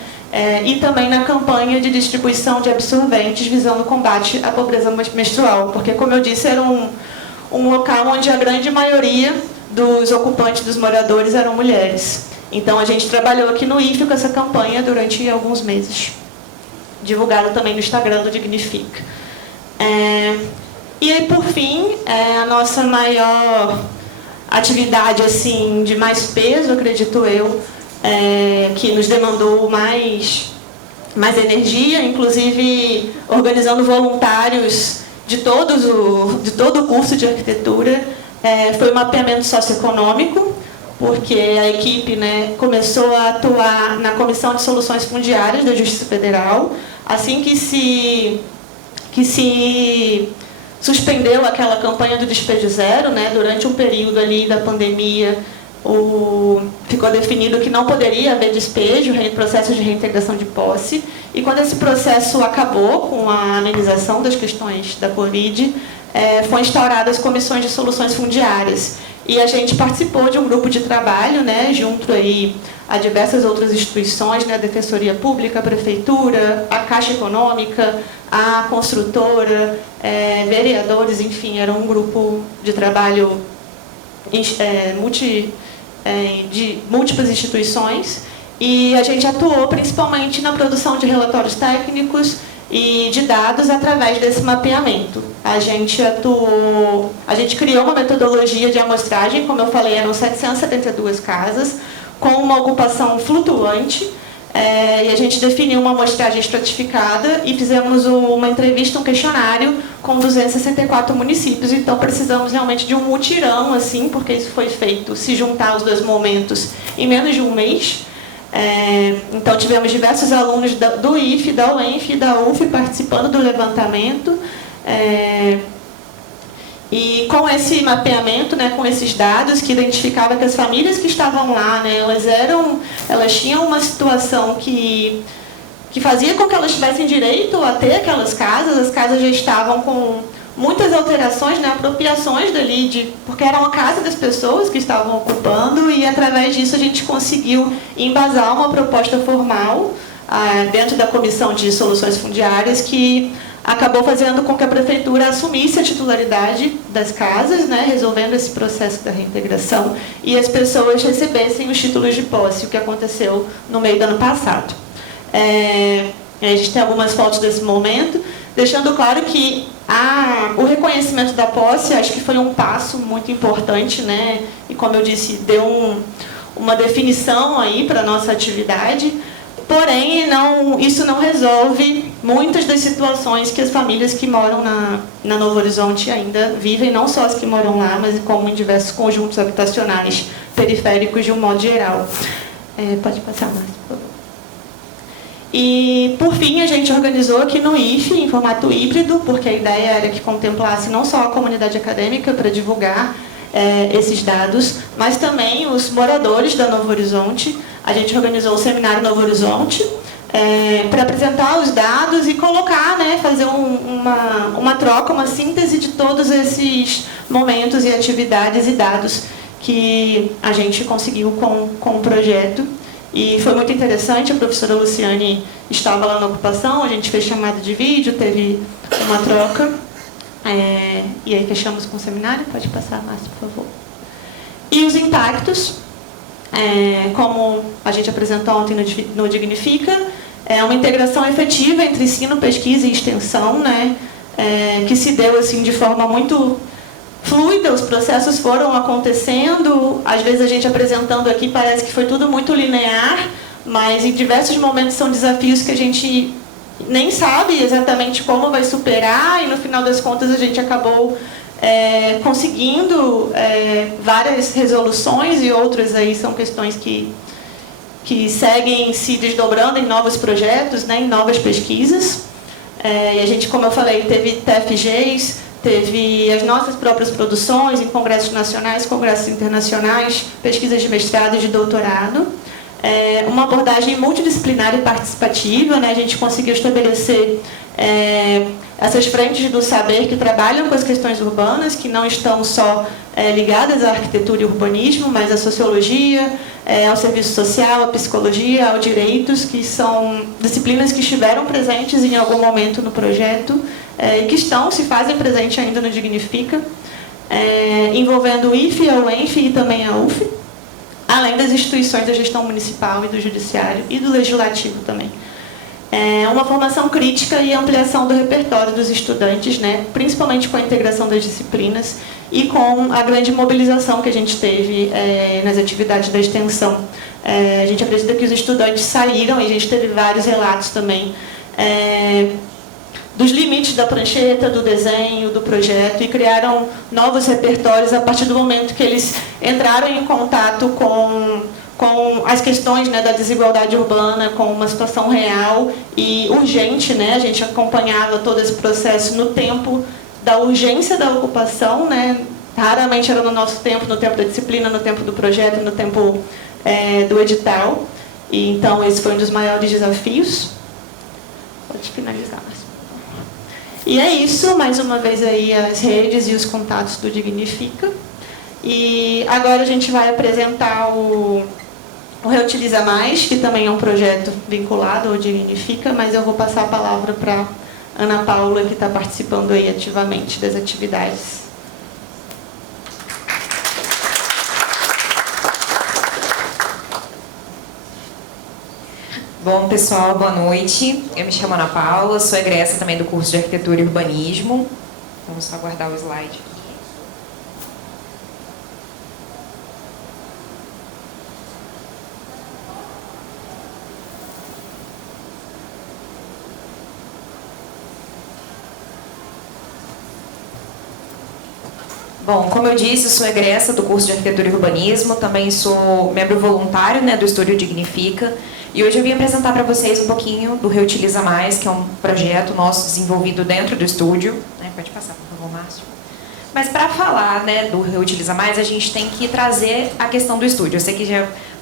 e também na campanha de distribuição de absorventes visando o combate à pobreza menstrual, porque, como eu disse, era um local onde a grande maioria dos ocupantes, dos moradores, eram mulheres. Então a gente trabalhou aqui no IFE com essa campanha durante alguns meses, divulgado também no Instagram do Dignifica. E aí, por fim, a nossa maior atividade assim, de mais peso, acredito eu, que nos demandou mais energia, inclusive organizando voluntários de todo o curso de arquitetura, foi o mapeamento socioeconômico, porque a equipe, né, começou a atuar na Comissão de Soluções Fundiárias da Justiça Federal, assim que se suspendeu aquela campanha do despejo zero, né, durante um período ali da pandemia, ficou ficou definido que não poderia haver despejo, processo de reintegração de posse. E quando esse processo acabou com a amenização das questões da Covid, foram instauradas comissões de soluções fundiárias. E a gente participou de um grupo de trabalho, né, junto aí a diversas outras instituições, né, a Defensoria Pública, a Prefeitura, a Caixa Econômica, a construtora, vereadores, enfim, era um grupo de trabalho de múltiplas instituições, e a gente atuou principalmente na produção de relatórios técnicos e de dados através desse mapeamento. A gente criou uma metodologia de amostragem, como eu falei, eram 772 casas, com uma ocupação flutuante, e a gente definiu uma amostragem estratificada e fizemos uma entrevista, um questionário com 264 municípios. Então, precisamos realmente de um mutirão, assim, porque isso foi feito, se juntar os dois momentos, em menos de um mês. Então, tivemos diversos alunos do IFE, da UENF e da UF participando do levantamento. E com esse mapeamento, né, com esses dados que identificava que as famílias que estavam lá, né, elas tinham uma situação que fazia com que elas tivessem direito a ter aquelas casas. As casas já estavam com muitas alterações, né, apropriações dali, porque era uma casa das pessoas que estavam ocupando, e através disso a gente conseguiu embasar uma proposta formal dentro da Comissão de Soluções Fundiárias, que acabou fazendo com que a Prefeitura assumisse a titularidade das casas, né, resolvendo esse processo da reintegração, e as pessoas recebessem os títulos de posse, o que aconteceu no meio do ano passado. A gente tem algumas fotos desse momento, deixando claro que o reconhecimento da posse, acho que foi um passo muito importante, né, e como eu disse, deu uma definição aí para a nossa atividade. Porém, isso não resolve muitas das situações que as famílias que moram na Novo Horizonte ainda vivem, não só as que moram lá, mas como em diversos conjuntos habitacionais periféricos de um modo geral. Pode passar mais, por favor. E, por fim, a gente organizou aqui no IFE, em formato híbrido, porque a ideia era que contemplasse não só a comunidade acadêmica para divulgar esses dados, mas também os moradores da Novo Horizonte. A gente organizou o Seminário Novo Horizonte para apresentar os dados e colocar, né, fazer uma troca, uma síntese de todos esses momentos e atividades e dados que a gente conseguiu com o projeto. E foi muito interessante, a professora Luciane estava lá na ocupação, a gente fez chamada de vídeo, teve uma troca. E aí fechamos com o seminário. Pode passar, Márcio, por favor. E os impactos, como a gente apresentou ontem no Dignifica, uma integração efetiva entre ensino, pesquisa e extensão, né, que se deu assim, de forma muito fluida, os processos foram acontecendo, às vezes a gente apresentando aqui parece que foi tudo muito linear, mas em diversos momentos são desafios que a gente nem sabe exatamente como vai superar, e no final das contas a gente acabou conseguindo várias resoluções, e outras aí são questões que seguem se desdobrando em novos projetos, né, em novas pesquisas. E a gente, como eu falei, teve TFGs, teve as nossas próprias produções em congressos nacionais, congressos internacionais, pesquisas de mestrado e de doutorado. Uma abordagem multidisciplinar e participativa, né? A gente conseguiu estabelecer essas frentes do saber que trabalham com as questões urbanas, que não estão só ligadas à arquitetura e urbanismo, mas à sociologia, ao serviço social, à psicologia, ao direitos, que são disciplinas que estiveram presentes em algum momento no projeto e que se fazem presente ainda no Dignifica, envolvendo o IFE, a UENF e também a UF, além das instituições da gestão municipal e do judiciário e do legislativo também. Uma formação crítica e ampliação do repertório dos estudantes, né, principalmente com a integração das disciplinas e com a grande mobilização que a gente teve nas atividades da extensão. A gente acredita que os estudantes saíram, e a gente teve vários relatos também, dos limites da prancheta, do desenho, do projeto, e criaram novos repertórios a partir do momento que eles entraram em contato com as questões, né, da desigualdade urbana, com uma situação real e urgente, né? A gente acompanhava todo esse processo no tempo da urgência da ocupação, né? Raramente era no nosso tempo, no tempo da disciplina, no tempo do projeto, no tempo do edital. E, então, esse foi um dos maiores desafios. Pode finalizar. E é isso, mais uma vez aí as redes e os contatos do Dignifica. E agora a gente vai apresentar o Reutiliza Mais, que também é um projeto vinculado ao Dignifica, mas eu vou passar a palavra para Ana Paula, que está participando aí ativamente das atividades. Bom, pessoal, boa noite. Eu me chamo Ana Paula, sou egressa também do curso de Arquitetura e Urbanismo. Vamos só aguardar o slide. Bom, como eu disse, eu sou egressa do curso de Arquitetura e Urbanismo, também sou membro voluntário, né, do Estúdio Dignifica, e hoje eu vim apresentar para vocês um pouquinho do Reutiliza Mais, que é um projeto nosso desenvolvido dentro do estúdio. Pode passar, por favor, Márcio. Mas para falar, né, do Reutiliza Mais, a gente tem que trazer a questão do estúdio. Eu sei que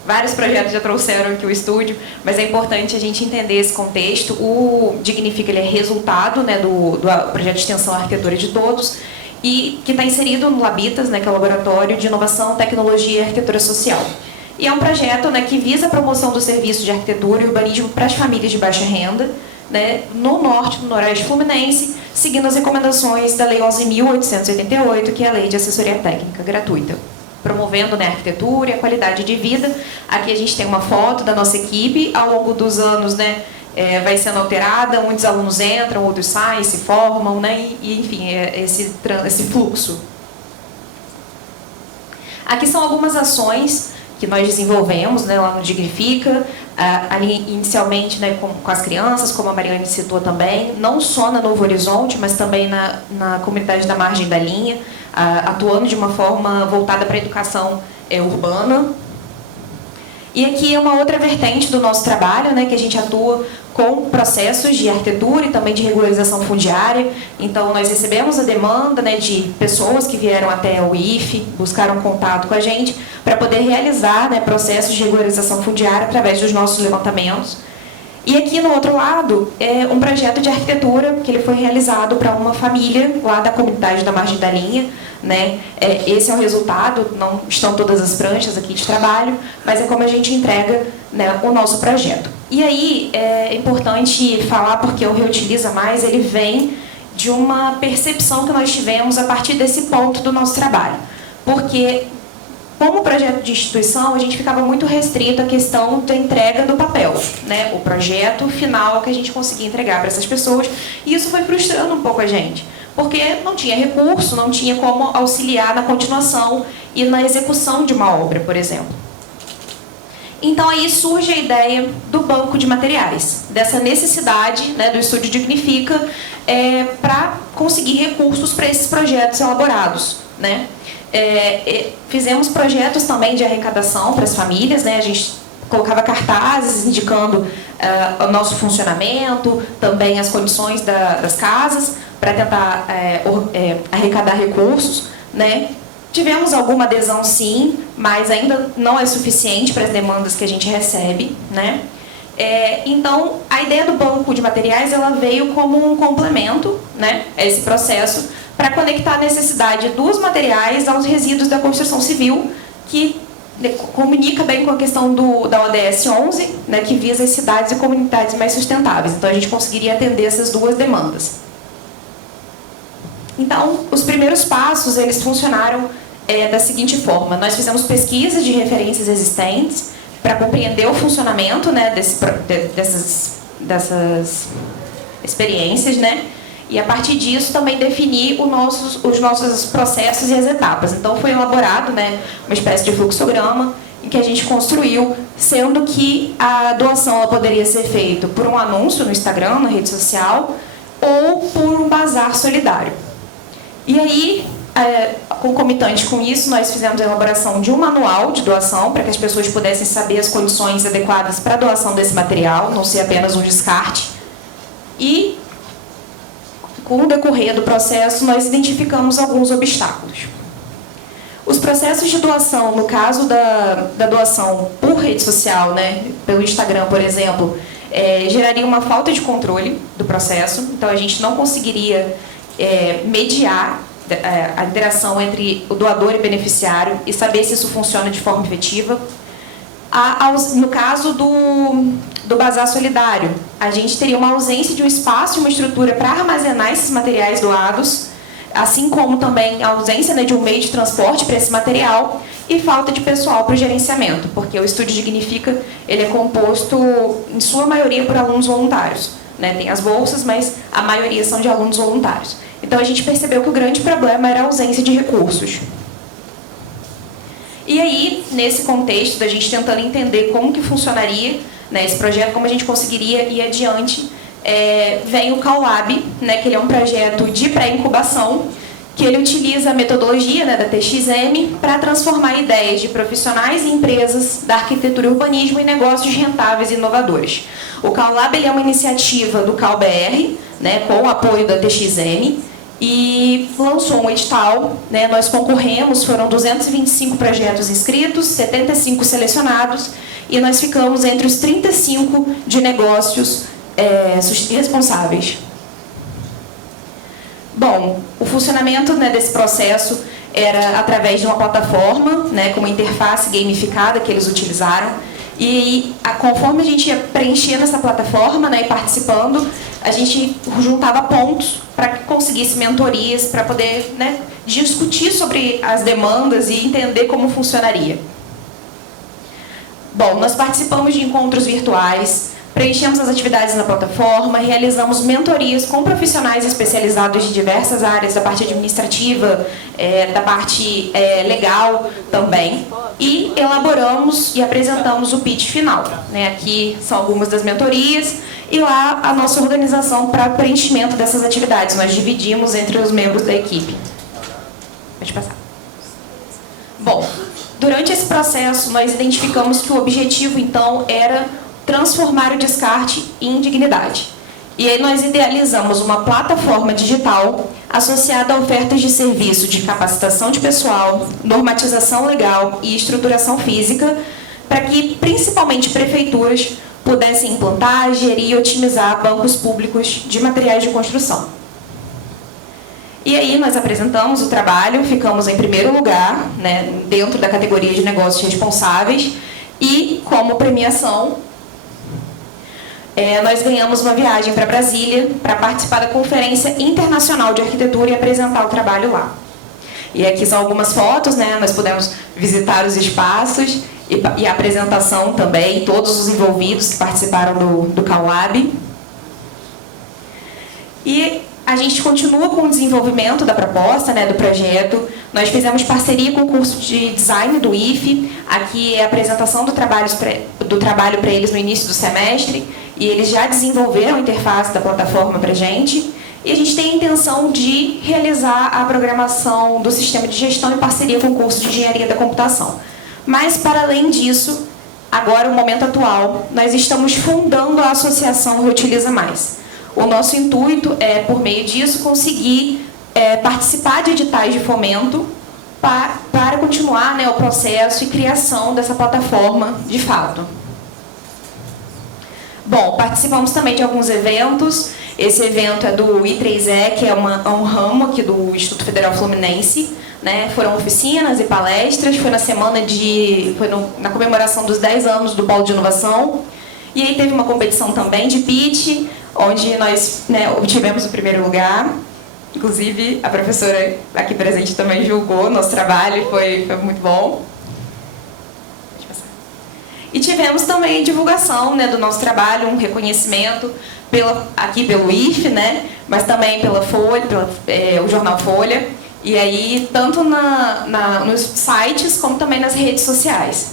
vários projetos já trouxeram aqui o estúdio, mas é importante a gente entender esse contexto. O Dignifica, ele é resultado, né, do projeto de extensão Arquitetura de Todos, e que está inserido no Labitas, né, que é o Laboratório de Inovação, Tecnologia e Arquitetura Social. E é um projeto, né, que visa a promoção do serviço de arquitetura e urbanismo para as famílias de baixa renda, né, no norte e no noroeste fluminense, seguindo as recomendações da Lei 11.888, que é a Lei de Assessoria Técnica Gratuita, promovendo, né, a arquitetura e a qualidade de vida. Aqui a gente tem uma foto da nossa equipe. Ao longo dos anos, né, vai sendo alterada, muitos alunos entram, outros saem, se formam, né, e enfim, esse fluxo. Aqui são algumas ações que nós desenvolvemos, né, lá no Dignifica, ali inicialmente, né, com as crianças, como a Mariane citou também, não só na Novo Horizonte, mas também na comunidade da Margem da Linha, atuando de uma forma voltada para a educação urbana. E aqui é uma outra vertente do nosso trabalho, né, que a gente atua com processos de arquitetura e também de regularização fundiária. Então, nós recebemos a demanda, né, de pessoas que vieram até o IFE, buscaram contato com a gente, para poder realizar, né, processos de regularização fundiária através dos nossos levantamentos. E aqui, no outro lado, é um projeto de arquitetura que ele foi realizado para uma família lá da comunidade da Margem da Linha, né? Esse é o resultado, não estão todas as pranchas aqui de trabalho, mas é como a gente entrega, né, o nosso projeto. E aí é importante falar, porque o Reutiliza Mais, ele vem de uma percepção que nós tivemos a partir desse ponto do nosso trabalho. Porque, como projeto de instituição, a gente ficava muito restrito à questão da entrega do papel, né? O projeto final que a gente conseguia entregar para essas pessoas, e isso foi frustrando um pouco a gente, porque não tinha recurso, não tinha como auxiliar na continuação e na execução de uma obra, por exemplo. Então aí surge a ideia do banco de materiais, dessa necessidade, né, do Estúdio Dignifica para conseguir recursos para esses projetos elaborados, né? Fizemos projetos também de arrecadação para as famílias, né? A gente colocava cartazes indicando o nosso funcionamento, também as condições das casas, para tentar arrecadar recursos, né? Tivemos alguma adesão, sim, mas ainda não é suficiente para as demandas que a gente recebe, né? Então, a ideia do banco de materiais, ela veio como um complemento, né, a esse processo, para conectar a necessidade dos materiais aos resíduos da construção civil, que comunica bem com a questão da ODS 11, né, que visa as cidades e comunidades mais sustentáveis. Então, a gente conseguiria atender essas duas demandas. Então, os primeiros passos, eles funcionaram da seguinte forma. Nós fizemos pesquisas de referências existentes para compreender o funcionamento, né, dessas experiências, né? E, a partir disso, também definir os nossos processos e as etapas. Então, foi elaborado, né, uma espécie de fluxograma em que a gente construiu, sendo que a doação ela poderia ser feita por um anúncio no Instagram, na rede social, ou por um bazar solidário. E aí, concomitante com isso, nós fizemos a elaboração de um manual de doação para que as pessoas pudessem saber as condições adequadas para a doação desse material, não ser apenas um descarte. E, com o decorrer do processo, nós identificamos alguns obstáculos. Os processos de doação, no caso da doação por rede social, né, pelo Instagram, por exemplo, geraria uma falta de controle do processo, então a gente não conseguiria mediar a interação entre o doador e beneficiário e saber se isso funciona de forma efetiva. No caso do Bazar Solidário, a gente teria uma ausência de um espaço e uma estrutura para armazenar esses materiais doados, assim como também a ausência, né, de um meio de transporte para esse material e falta de pessoal para o gerenciamento, porque o Estúdio Dignifica ele é composto, em sua maioria, por alunos voluntários, né? Tem as bolsas, mas a maioria são de alunos voluntários. Então, a gente percebeu que o grande problema era a ausência de recursos. E aí, nesse contexto, da gente tentando entender como que funcionaria, né, esse projeto, como a gente conseguiria ir adiante, vem o CalLab, né, que ele é um projeto de pré-incubação, que ele utiliza a metodologia, né, da TXM para transformar ideias de profissionais e empresas da arquitetura e urbanismo em negócios rentáveis e inovadores. O CalLab ele é uma iniciativa do CalBR, né, com o apoio da TXM, e lançou um edital, né, nós concorremos, foram 225 projetos inscritos, 75 selecionados, e nós ficamos entre os 35 de negócios responsáveis. Bom, o funcionamento, né, desse processo era através de uma plataforma, né, com uma interface gamificada que eles utilizaram, e conforme a gente ia preenchendo essa plataforma, né, e participando, a gente juntava pontos para que conseguisse mentorias, para poder, né, discutir sobre as demandas e entender como funcionaria. Bom, nós participamos de encontros virtuais, preenchemos as atividades na plataforma, realizamos mentorias com profissionais especializados de diversas áreas, da parte administrativa, da parte legal também, e elaboramos e apresentamos o pitch final, né? Aqui são algumas das mentorias, e lá a nossa organização para preenchimento dessas atividades. Nós dividimos entre os membros da equipe. Pode passar. Bom, durante esse processo, nós identificamos que o objetivo, então, era transformar o descarte em dignidade. E aí nós idealizamos uma plataforma digital associada a ofertas de serviço de capacitação de pessoal, normatização legal e estruturação física, para que, principalmente, prefeituras pudessem implantar, gerir e otimizar bancos públicos de materiais de construção. E aí nós apresentamos o trabalho, ficamos em primeiro lugar, né, dentro da categoria de negócios responsáveis, e como premiação, nós ganhamos uma viagem para Brasília para participar da Conferência Internacional de Arquitetura e apresentar o trabalho lá. E aqui são algumas fotos, né? Nós pudemos visitar os espaços e a apresentação também, todos os envolvidos que participaram do CalLab. E a gente continua com o desenvolvimento da proposta, né, do projeto. Nós fizemos parceria com o curso de design do IFE. Aqui é a apresentação do trabalho para eles no início do semestre. E eles já desenvolveram a interface da plataforma para a gente. E a gente tem a intenção de realizar a programação do sistema de gestão em parceria com o curso de engenharia da computação. Mas, para além disso, agora, no momento atual, nós estamos fundando a associação Reutiliza Mais. O nosso intuito é, por meio disso, conseguir participar de editais de fomento para continuar, né, o processo e criação dessa plataforma de fato. Bom, participamos também de alguns eventos. Esse evento é do I3E, que é um ramo aqui do Instituto Federal Fluminense, né? Foram oficinas e palestras, foi na comemoração dos 10 anos do Polo de Inovação. E aí teve uma competição também de pitch, onde nós, né, obtivemos o primeiro lugar. Inclusive, a professora aqui presente também julgou nosso trabalho, foi muito bom. E tivemos também divulgação, né, do nosso trabalho, um reconhecimento aqui pelo IFE, né, mas também pela Folha, o jornal Folha, e aí tanto nos sites como também nas redes sociais.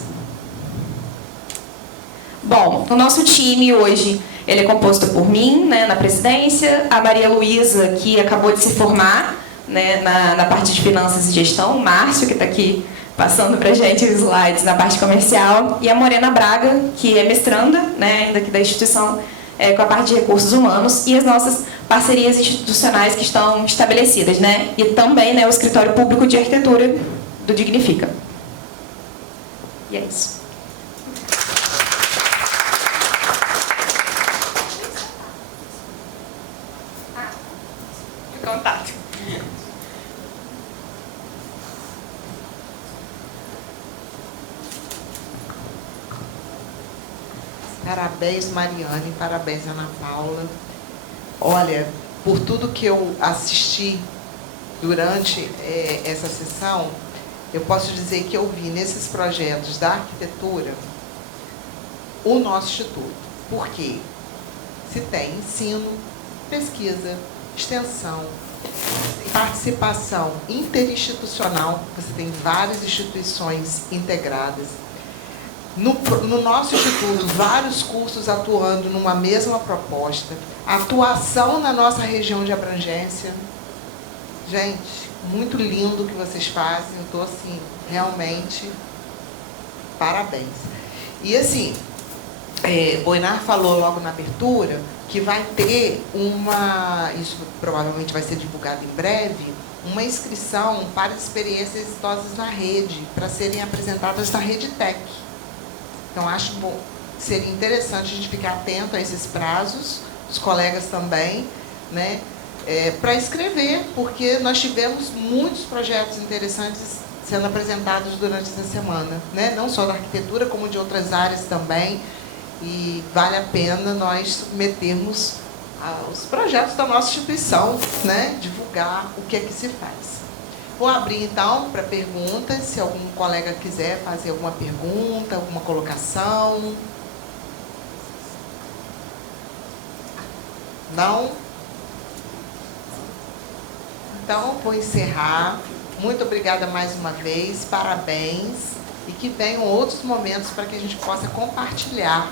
Bom, o nosso time hoje ele é composto por mim, né, na presidência, a Maria Luísa, que acabou de se formar, né, na parte de finanças e gestão, o Márcio, que está aqui passando para a gente os slides na parte comercial, e a Morena Braga, que é mestranda, né, ainda aqui da instituição, com a parte de recursos humanos, e as nossas parcerias institucionais que estão estabelecidas, né, e também, né, o Escritório Público de Arquitetura do Dignifica. E é isso. Contato. Parabéns, Mariane, parabéns, Ana Paula. Olha, por tudo que eu assisti durante essa sessão, eu posso dizer que eu vi nesses projetos da arquitetura o nosso instituto. Por quê? Se tem ensino, pesquisa, extensão, participação interinstitucional, você tem várias instituições integradas. No nosso instituto, vários cursos atuando numa mesma proposta, atuação na nossa região de abrangência. Gente, muito lindo o que vocês fazem, eu estou assim, realmente, parabéns. E assim, Boinar falou logo na abertura que vai ter isso provavelmente vai ser divulgado em breve, uma inscrição para experiências exitosas na rede, para serem apresentadas na Rede Tech. Então, acho bom, seria interessante a gente ficar atento a esses prazos, os colegas também, né, para escrever, porque nós tivemos muitos projetos interessantes sendo apresentados durante essa semana, né, não só da arquitetura, como de outras áreas também, e vale a pena nós submetermos os projetos da nossa instituição, né, divulgar o que é que se faz. Vou abrir, então, para perguntas, se algum colega quiser fazer alguma pergunta, alguma colocação. Não? Então, vou encerrar. Muito obrigada mais uma vez, parabéns, e que venham outros momentos para que a gente possa compartilhar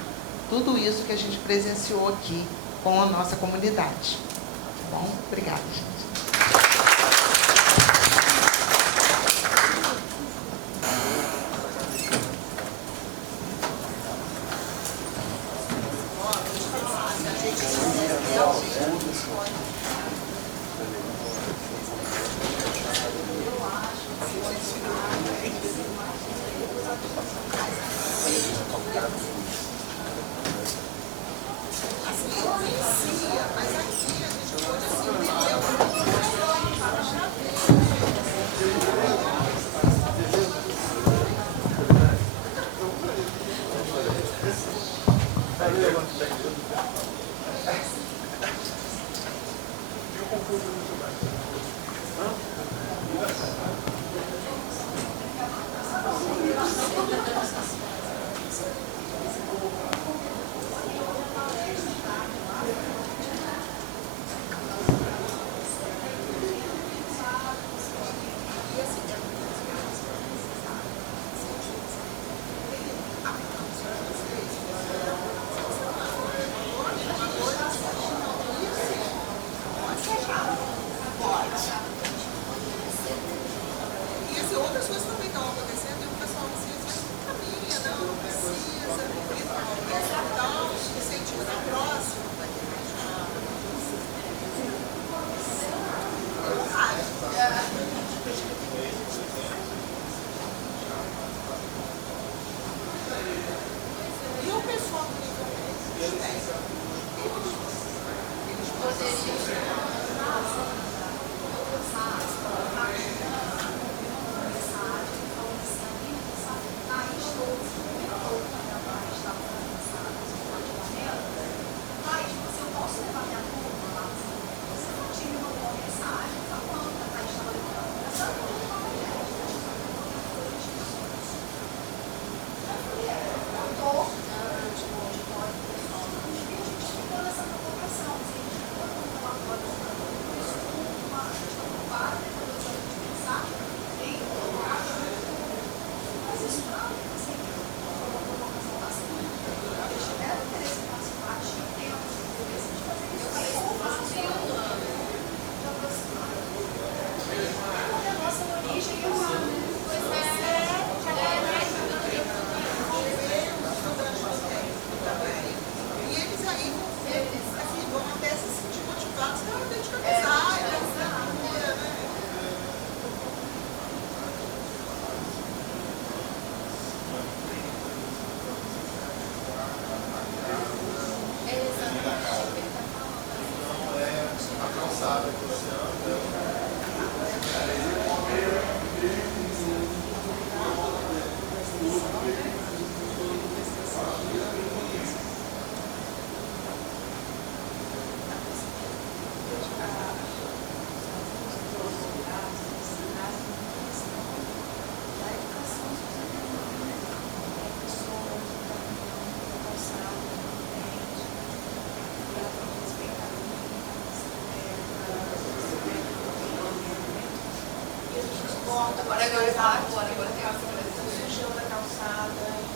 tudo isso que a gente presenciou aqui com a nossa comunidade. Tá bom? Obrigada, gente. Agora tem a sujando a calçada.